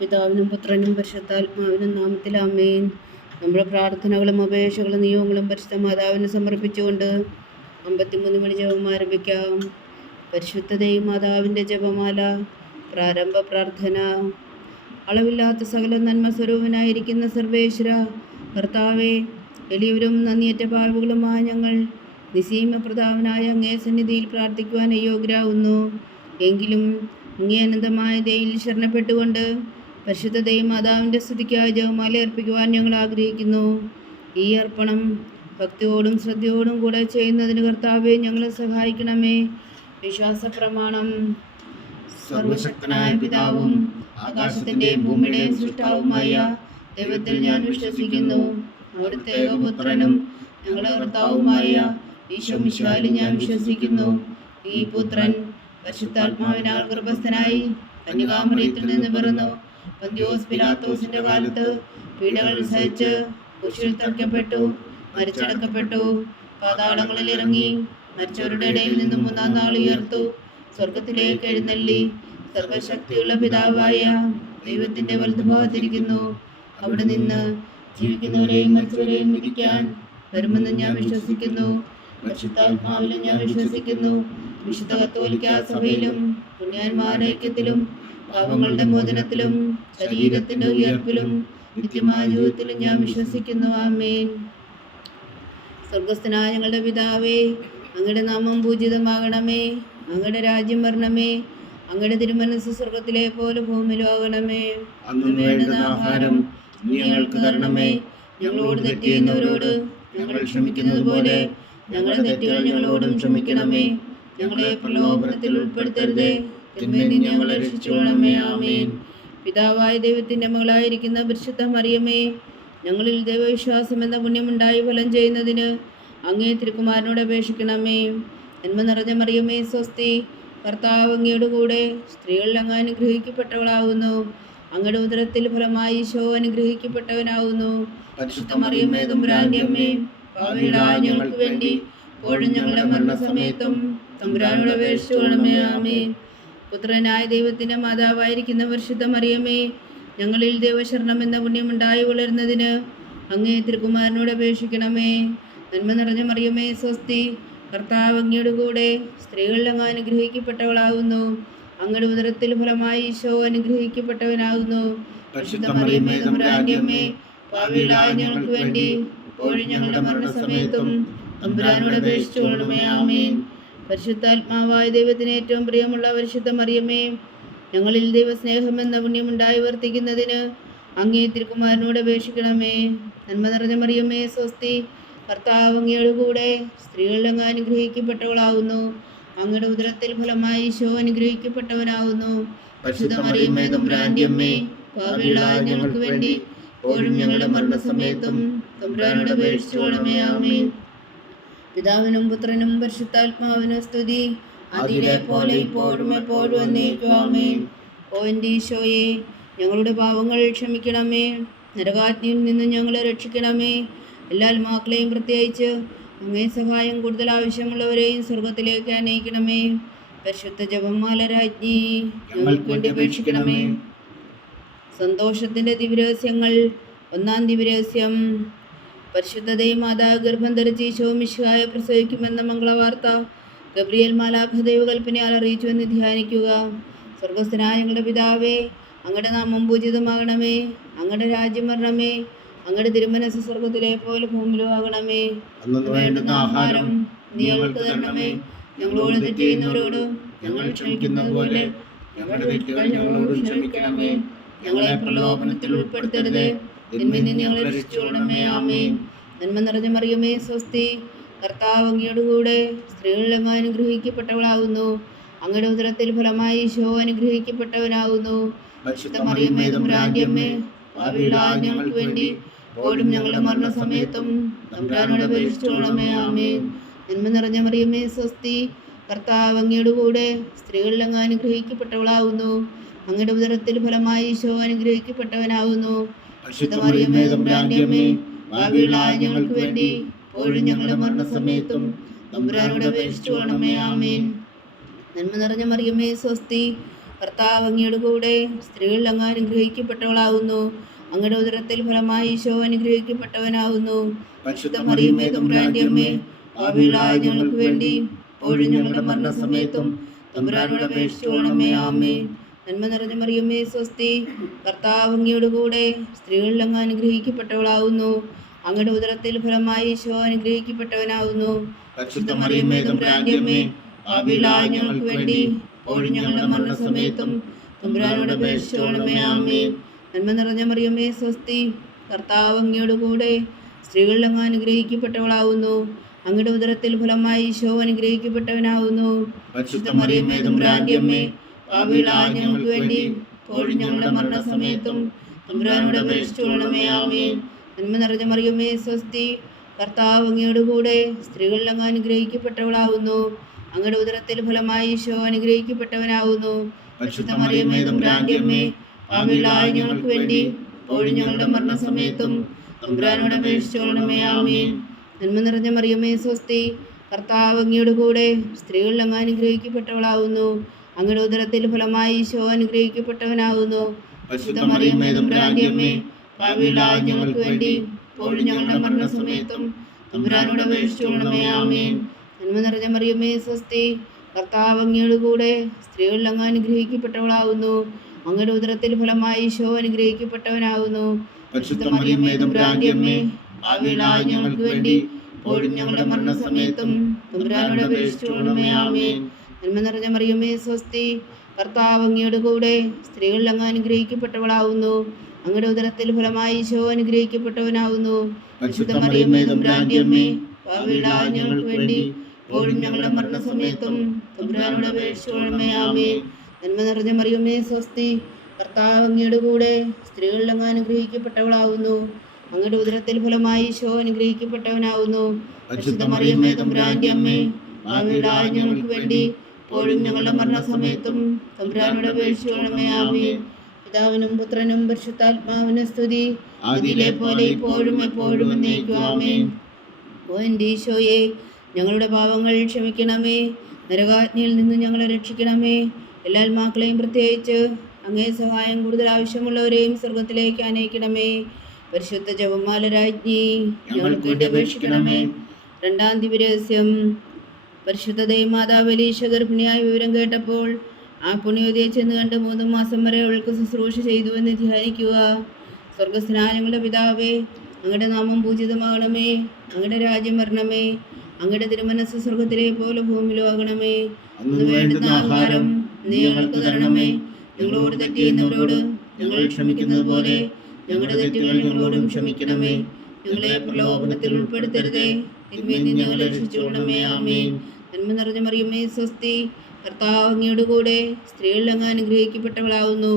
പിതാവിനും പുത്രനും പരിശുദ്ധാത്മാവിനും നാമത്തിൽ ആമേൻ. നമ്മുടെ പ്രാർത്ഥനകളും അപേക്ഷകളും നിയമങ്ങളും പരിശുദ്ധ മാതാവിന് സമർപ്പിച്ചുകൊണ്ട് 53 മണി ജപം ആരംഭിക്കാം. പരിശുദ്ധതയും മാതാവിൻ്റെ ജപമാല. പ്രാരംഭ പ്രാർത്ഥന. അളവില്ലാത്ത സകല നന്മ സ്വരൂപനായിരിക്കുന്ന സർവേശ്വര കർത്താവെ, എളിയവരും നന്ദിയേറ്റ പാവകളുമായ ഞങ്ങൾ നിസീമ പ്രതാപനായ അങ്ങേ സന്നിധിയിൽ പ്രാർത്ഥിക്കുവാൻ അയോഗ്യരാകുന്നു. എങ്കിലും അങ്ങേ അനന്തമായ ദയയിൽ ശരണപ്പെട്ടുകൊണ്ട് പരിശുദ്ധതയും മാതാവിൻ്റെ സ്തുതിക്കായി ജപമാല അർപ്പിക്കുവാൻ ഞങ്ങൾ ആഗ്രഹിക്കുന്നു. ഈ അർപ്പണം ഭക്തിയോടും ശ്രദ്ധയോടും കൂടെ ചെയ്യുന്നതിന് കർത്താവെ ഞങ്ങളെ സഹായിക്കണമേ. വിശ്വാസ പ്രമാണം. സർവശക്തനായ പിതാവും ആകാശത്തിൻ്റെയും ഭൂമിയുടെയും സൃഷ്ടാവുമായ ദൈവത്തിൽ ഞാൻ വിശ്വസിക്കുന്നു. അവിടുത്തെ ഏകപുത്രനും ഞങ്ങളുടെ കർത്താവുമായ ഈശോ മിശിഹായിൽ ഞാൻ വിശ്വസിക്കുന്നു. ഈ പുത്രൻ പരിശുദ്ധാത്മാവിനാൽ ഗർഭസ്ഥനായി കന്യകാമറിയത്തിൽ നിന്ന് പിറന്നു. പന്തിയോസ് പിലാത്തോസിന്റെ കാലത്ത് പീഡകൾ സഹിച്ച് കുരിശിൽ തറയ്ക്കപ്പെട്ടു, മരിച്ചടക്കപ്പെട്ടു, പാതാളങ്ങളിൽ ഇറങ്ങി, മരിച്ചവരുടെ ഇടയിൽ നിന്നും 3-ാം നാൾ ഉയർത്തു, സ്വർഗത്തിലേക്ക് എഴുന്നള്ളി, സർവശക്തിയുള്ള പിതാവായ ദൈവത്തിന്റെ വലതുഭാഗത്തിരിക്കുന്നു. അവിടെ നിന്ന് ജീവിക്കുന്നവരെയും മരിച്ചവരെയും വിധിക്കാൻ വരുമെന്ന് ഞാൻ വിശ്വസിക്കുന്നു. പരിശുദ്ധാത്മാവിലും ഞാൻ വിശ്വസിക്കുന്നു. വിശുദ്ധ കത്തോലിക്കാ സഭയിലും പുണ്യന്മാരുടെ ഐക്യത്തിലും പാപങ്ങളുടെ മോചനത്തിലും ശരീരത്തിന്റെ ഉയർപ്പിലും നിത്യമായ ജീവിതത്തിലും ഞാൻ വിശ്വസിക്കുന്നു. ആമേൻ. സ്വർഗസ്ഥനായ ഞങ്ങളുടെ പിതാവേ, അങ്ങയുടെ നാമം പൂജിതമാകണമേ. അങ്ങയുടെ രാജ്യം വരണമേ. അങ്ങയുടെ തിരുമനസ്സ് സ്വർഗത്തിലെ പോലെ ഭൂമിയിലും ആകണമേ. അന്ന് വേണ്ടുന്ന ആഹാരം ഞങ്ങൾക്ക് തരണമേ. ഞങ്ങളോട് തെറ്റ് ചെയ്യുന്നവരോട് ഞങ്ങൾ ക്ഷമിക്കുന്നത് പോലെ ഞങ്ങളുടെ തെറ്റുകൾ ഞങ്ങളോടും ക്ഷമിക്കണമേ. ഞങ്ങളെ പ്രലോഭനത്തിൽ ഉൾപ്പെടുത്തരുതേ, തിന്മയിൽ നിന്ന് ഞങ്ങളെ രക്ഷിച്ചുകൊള്ളണമേ. ആമേൻ. പിതാവായ ദൈവത്തിൻ്റെ മകളായിരിക്കുന്ന പരിശുദ്ധ മറിയമേ, ഞങ്ങളിൽ ദൈവവിശ്വാസം എന്ന പുണ്യമുണ്ടായി ഫലം ചെയ്യുന്നതിന് അങ്ങേ തിരുക്കുമാരനോട് അപേക്ഷിക്കണമേ. നന്മ നിറഞ്ഞ മറിയമേ സ്വസ്തി, കർത്താവ് അങ്ങയുടെ കൂടെ സ്ത്രീകളിൽ അങ്ങ് അനുഗ്രഹിക്കപ്പെട്ടവളാകുന്നു. അങ്ങയുടെ ഉദരത്തിൽ ഫലമായി ഈശോ അനുഗ്രഹിക്കപ്പെട്ടവനാകുന്നു. പരിശുദ്ധ മറിയമേ തമ്പുരാന്റെ അമ്മേ, പാപികളായ ഞങ്ങൾക്ക് വേണ്ടി ഇപ്പോഴും ഞങ്ങളുടെ മരണസമയത്തും തമ്പുരാനോട് അപേക്ഷിച്ചുകൊള്ളണമേ. ആമേൻ. പുത്രനായ ദൈവത്തിൻ്റെ മാതാവായിരിക്കുന്ന പരിശുദ്ധ മറിയമേ, ഞങ്ങളിൽ ദൈവശരണം എന്ന പുണ്യമുണ്ടായി വളരുന്നതിന് അങ്ങേ തിരുക്കുമാരനോട് അപേക്ഷിക്കണമേ. നന്മ നിറഞ്ഞ മറിയമേ സ്വസ്തി, കർത്താവ് അങ്ങയുടെ കൂടെ സ്ത്രീകളിൽ അങ്ങ് അനുഗ്രഹിക്കപ്പെട്ടവളാകുന്നു. അങ്ങയുടെ ഉദരത്തിൽ ഫലമായി ഈശോ അനുഗ്രഹിക്കപ്പെട്ടവനാകുന്നു. പരിശുദ്ധ മറിയമേ തമ്പുരാന്റെ അമ്മേ, പാപികളായ ഞങ്ങൾക്ക് വേണ്ടി ഇപ്പോഴും ഞങ്ങളുടെ മരണസമയത്തും തമ്പുരാനോട് അപേക്ഷിച്ചുകൊള്ളണമേ. ആമേൻ. പരിശുദ്ധാത്മാവായ ദൈവത്തിന് ഏറ്റവും പ്രിയമുള്ള പരിശുദ്ധ മറിയമേ, ഞങ്ങളിൽ ദൈവസ്നേഹം എന്ന പുണ്യമുണ്ടായി വർത്തിക്കുന്നതിന് അങ്ങേ തിരുക്കുമാരനോട് അപേക്ഷിക്കണമേ. നന്മ നിറഞ്ഞ മറിയമേ സ്വസ്തി, കർത്താവ് അങ്ങയുടെ കൂടെ സ്ത്രീകളിൽ അങ്ങ് അനുഗ്രഹിക്കപ്പെട്ടവളാകുന്നു. അങ്ങയുടെ ഉദരത്തിൽ ഫലമായി ഈശോ അനുഗ്രഹിക്കപ്പെട്ടവനാകുന്നു. പരിശുദ്ധ മറിയമേ തമ്പുരാന്റെ അമ്മേ, പാപികളായ ഞങ്ങൾക്ക് വേണ്ടി ഇപ്പോഴും ഞങ്ങളുടെ മരണസമയത്തും തമ്പുരാനോട് അപേക്ഷിച്ചുകൊള്ളണമേ. ആമേൻ. പിതാവിനും പുത്രനും പരിശുദ്ധാത്മാവിനും സ്തുതി, അതിലെ പോലെ ഇപ്പോഴും എപ്പോഴും എന്നേക്കും. ആമേൻ. ഓ എൻ്റെ ഈശോയെ, ഞങ്ങളുടെ പാവങ്ങൾ ക്ഷമിക്കണമേ. നരകാഗ്നിയിൽ നിന്ന് ഞങ്ങളെ രക്ഷിക്കണമേ. എല്ലാ ആത്മാക്കളെയും പ്രത്യേകിച്ച് അങ്ങേ സഹായം കൂടുതൽ ആവശ്യമുള്ളവരെയും സ്വർഗത്തിലേക്ക് അനയിക്കണമേ. പരിശുദ്ധ ജപമാല രാജ്ഞി, ഞങ്ങൾക്ക് വേണ്ടി അപേക്ഷിക്കണമേ. സന്തോഷത്തിൻ്റെ ദിവ്യരഹസ്യങ്ങൾ. 1-ാം ദിവ്യരഹസ്യം. പരിശുദ്ധതയും മാതാ ഗർഭം ധരിച്ച് ഈശോ മിശിഹായെ പ്രസവിക്കുമെന്ന മംഗളവാർത്ത ഗബ്രിയേൽ മാലാഖ ദൈവകൽപ്പനയാൽ അറിയിച്ചുവെന്ന് ധ്യാനിക്കുക. സ്വർഗസ്ഥനായ ഞങ്ങളുടെ പിതാവേ, അങ്ങയുടെ നാമം പൂജിതമാകണമേ. അങ്ങയുടെ രാജ്യം വരണമേ. അങ്ങയുടെ തിരുമനസ്സ് സ്വർഗത്തിലെ പോലെ ഭൂമിയിലും ആകണമേ. വേണ്ടുന്ന ആഹാരം നീ ഞങ്ങൾക്ക് തരണമേ. ഞങ്ങളോട് തെറ്റ് ചെയ്യുന്നവരോട് ഞങ്ങൾ ക്ഷമിക്കുന്നത് പോലെ ഞങ്ങളുടെ തെറ്റുകൾ ഞങ്ങളോട് ക്ഷമിക്കണമേ. ഞങ്ങളെ പ്രലോഭനത്തിൽ ഉൾപ്പെടുത്തരുതേ, തിന്മയിൽ നിന്ന് ഞങ്ങളെ രക്ഷിച്ചുകൊള്ളണമേ. ആമേൻ. നന്മ നിറഞ്ഞ മറിയമേ സ്വസ്തി, കർത്താവ് അങ്ങയുടെ കൂടെ സ്ത്രീകളിൽ അങ്ങ് അനുഗ്രഹിക്കപ്പെട്ടവളാകുന്നു. അങ്ങയുടെ ഉദരത്തിൽ ഫലമായി ഈശോ അനുഗ്രഹിക്കപ്പെട്ടവനാകുന്നു. പരിശുദ്ധ മറിയമേ തമ്പുരാന്റെ അമ്മേ, പാപികളായ ഞങ്ങൾക്ക് വേണ്ടി ഇപ്പോഴും ഞങ്ങളുടെ മരണസമയത്തും തമ്പുരാനോട് അപേക്ഷിച്ചുകൊള്ളണമേ. ആമേൻ. നന്മ നിറഞ്ഞ മറിയമേ സ്വസ്തി, കർത്താവ് അങ്ങയുടെ കൂടെ സ്ത്രീകളിൽ അങ്ങ് അനുഗ്രഹിക്കപ്പെട്ടവളാകുന്നു. അങ്ങയുടെ ഉദരത്തിൽ ഫലമായി ഈശോ അനുഗ്രഹിക്കപ്പെട്ടവനാകുന്നു. പരിശുദ്ധ മറിയമേ തമ്പുരാന്റെ അമ്മേ, പാപികളായ ഞങ്ങൾക്ക് വേണ്ടി ഇപ്പോഴും ഞങ്ങളുടെ മരണസമയത്തും തമ്പുരാനോട് അപേക്ഷിച്ചുകൊള്ളണമേ. ആമേൻ. നന്മ നിറഞ്ഞ മറിയമേ സ്വസ്തി, കർത്താവ് അങ്ങയുടെ കൂടെ സ്ത്രീകളിൽ അങ്ങ് അനുഗ്രഹിക്കപ്പെട്ടവളാവുന്നു. അങ്ങയുടെ ഉദരത്തിൽ ഫലമായി ഈശോ അനുഗ്രഹിക്കപ്പെട്ടവനാവുന്നു. പരിശുദ്ധ മറിയമേ തമ്പുരാന്റെ അമ്മേ, പാപികളായ ഞങ്ങൾക്ക് വേണ്ടി ഇപ്പോഴും ഞങ്ങളുടെ മരണസമയത്തും തമ്പുരാനോട് അപേക്ഷിച്ചുകൊള്ളണമേ. ആമേൻ. നന്മ നിറഞ്ഞ മറിയമേ സ്വസ്തി, കർത്താവ് അങ്ങയുടെ കൂടെ സ്ത്രീകളിൽ അങ്ങ് അനുഗ്രഹിക്കപ്പെട്ടവളാവുന്നു. അങ്ങയുടെ ഉദരത്തിൽ ഫലമായി ഈശോ അനുഗ്രഹിക്കപ്പെട്ടവനാവുന്നു. പരിശുദ്ധ മറിയമേ തമ്പുരാന്റെ അമ്മേ, പാപികളായ ഞങ്ങൾക്ക് വേണ്ടി ഇപ്പോഴും ഞങ്ങളുടെ മരണസമയത്തും തമ്പുരാനോട് അപേക്ഷിച്ചുകൊള്ളണമേ. ആമേൻ. നന്മ നിറഞ്ഞ മറിയമേ സ്വസ്തി, കർത്താവ് അങ്ങയുടെ കൂടെ സ്ത്രീകളിൽ അങ്ങ് അനുഗ്രഹിക്കപ്പെട്ടവളാവുന്നു. അങ്ങയുടെ ഉദരത്തിൽ ഫലമായി ഈശോ അനുഗ്രഹിക്കപ്പെട്ടവനാവുന്നു. പരിശുദ്ധ മറിയമേ തമ്പുരാന്റെ അമ്മേ, പാപികളായ ഞങ്ങൾക്ക് വേണ്ടി ഇപ്പോഴും ഞങ്ങളുടെ മരണസമയത്തും തമ്പുരാനോട് അപേക്ഷിച്ചുകൊള്ളണമേ. ആമേൻ. നന്മ നിറഞ്ഞ മറിയമേ സ്വസ്തി, കർത്താവ് അങ്ങയുടെ കൂടെ സ്ത്രീകളിൽ അങ്ങ് അനുഗ്രഹിക്കപ്പെട്ടവളാവുന്നു. അങ്ങയുടെ ഉദരത്തിൽ ഫലമായി ഈശോ അനുഗ്രഹിക്കപ്പെട്ടവനാവുന്നു. പരിശുദ്ധ മറിയമേ തമ്പുരാന്റെ അമ്മേ, പാപികളായ ഞങ്ങൾക്ക് വേണ്ടി ഇപ്പോഴും ഞങ്ങളുടെ മരണസമയത്തും തമ്പുരാനോട് അപേക്ഷിച്ചുകൊള്ളണമേ. ആമേൻ. നന്മ നിറഞ്ഞ മറിയമേ സ്വസ്തി, കർത്താവ് അങ്ങയുടെ കൂടെ സ്ത്രീകളിൽ അങ്ങ് അനുഗ്രഹിക്കപ്പെട്ടവളാവുന്നു. അങ്ങയുടെ ഉദരത്തിൽ ഫലമായി ഈശോ അനുഗ്രഹിക്കപ്പെട്ടവനാവുന്നു. പരിശുദ്ധ മറിയമേ തമ്പുരാന്റെ അമ്മേ, പാപികളായ ഞങ്ങൾക്ക് വേണ്ടി ഇപ്പോഴും ഞങ്ങളുടെ മരണസമയത്തും തമ്പുരാനോട് അപേക്ഷിച്ചുകൊള്ളണമേ. ആമേൻ. നന്മ നിറഞ്ഞ മറിയമേ സ്വസ്തി, കർത്താവ് അങ്ങയുടെ കൂടെ സ്ത്രീകളിൽ അങ്ങ് അനുഗ്രഹിക്കപ്പെട്ടവളാവുന്നു. അങ്ങയുടെ ഉദരത്തിൽ ഫലമായി ഈശോ അനുഗ്രഹിക്കപ്പെട്ടവനാവുന്നു. പരിശുദ്ധ മറിയമേ തമ്പുരാന്റെ അമ്മേ, പാപികളായ ഞങ്ങൾക്ക് വേണ്ടി ഇപ്പോഴും ഞങ്ങളുടെ മരണസമയത്തും തമ്പുരാനോട് അപേക്ഷിച്ചുകൊള്ളണമേ. ആമേൻ. നന്മ നിറഞ്ഞ മറിയമേ സ്വസ്തി, കർത്താവ് അങ്ങയുടെ കൂടെ സ്ത്രീകളിൽ അങ്ങ് അനുഗ്രഹിക്കപ്പെട്ടവളാവുന്നു. അങ്ങയുടെ ഉദരത്തിൽ ഫലമായി ഈശോ അനുഗ്രഹിക്കപ്പെട്ടവനാവുന്നു. പരിശുദ്ധ മറിയമേ തമ്പുരാന്റെ അമ്മേ, പാപികളായ ഞങ്ങൾക്ക് വേണ്ടി ഇപ്പോഴും ഞങ്ങളുടെ മരണസമയത്തും തമ്പുരാനോട് അപേക്ഷിച്ചുകൊള്ളണമേ. ആമേൻ. നന്മ നിറഞ്ഞ മറിയമേ സ്വസ്തി, കർത്താവ് അങ്ങയുടെ കൂടെ സ്ത്രീകളിൽ അങ്ങ് അനുഗ്രഹിക്കപ്പെട്ടവളാവുന്നു. അങ്ങയുടെ ഉദരത്തിൽ ഫലമായി ഈശോ അനുഗ്രഹിക്കപ്പെട്ടവനാവുന്നു. പരിശുദ്ധ മറിയമേ തമ്പുരാന്റെ അമ്മേ, പാപികളായ ഞങ്ങൾക്ക് വേണ്ടി ഇപ്പോഴും ഞങ്ങളുടെ മരണസമയത്തും തമ്പുരാനോട് അപേക്ഷിച്ചുകൊള്ളണമേ. ആമേൻ. പിതാവിനും പുത്രനും പരിശുദ്ധാത്മാവിനും സ്തുതി, അതിലെ പോലെ ഇപ്പോഴും എപ്പോഴും എന്നേക്കും. ആമേൻ. ഓ എൻ്റെ ഈശോയെ, ഞങ്ങളുടെ പാപങ്ങൾ ക്ഷമിക്കണമേ. നരകാജ്ഞയിൽ നിന്ന് ഞങ്ങളെ രക്ഷിക്കണമേ. എല്ലാ ആത്മാക്കളെയും പ്രത്യേകിച്ച് അങ്ങേ സഹായം കൂടുതൽ ആവശ്യമുള്ളവരെയും സ്വർഗത്തിലേക്ക് അനയിക്കണമേ. പരിശുദ്ധ ജപമാല രാജ്ഞി, ഞങ്ങൾക്ക് വേണ്ടി അപേക്ഷിക്കണമേ. രണ്ടാം ദിവ്യരഹസ്യം. പരിശുദ്ധ ദൈവമാതാവ് എലീശ ഗർഭിണിയായ വിവരം കേട്ടപ്പോൾ ആ പുണ്യവതിയെ ചെന്ന് കണ്ട് 3 മാസം വരെ അവൾക്ക് ശുശ്രൂഷ ചെയ്തുവെന്ന് ധ്യാനിക്കുക. സ്വർഗസ്നാനങ്ങളുടെ പിതാവേ, അങ്ങയുടെ നാമം പൂജിതമാകണമേ. അങ്ങയുടെ രാജ്യം വരണമേ. അങ്ങയുടെ തിരുമനസ് സ്വർഗത്തിലെ പോലെ ഭൂമിയിലും ആകണമേ. അന്ന് വേണ്ടുന്ന ആഹാരം നീ ഞങ്ങൾക്ക് തരണമേ. ഞങ്ങളോട് തെറ്റ് ചെയ്യുന്നവരോട് ഞങ്ങൾ ക്ഷമിക്കുന്നത് പോലെ ഞങ്ങളുടെ തെറ്റുകൾ ഞങ്ങളോടും ക്ഷമിക്കണമേ. ഞങ്ങളെ പ്രലോഭനത്തിൽ ഉൾപ്പെടുത്തരുതേ, തിന്മയിൽ നിന്ന് ഞങ്ങളെ രക്ഷിച്ചുകൊള്ളണമേ. ആമേൻ. നന്മ നിറഞ്ഞ മറിയമേ സ്വസ്തി, കർത്താവ് അങ്ങയുടെ കൂടെ സ്ത്രീകളിൽ അങ്ങ് അനുഗ്രഹിക്കപ്പെട്ടവളാവുന്നു.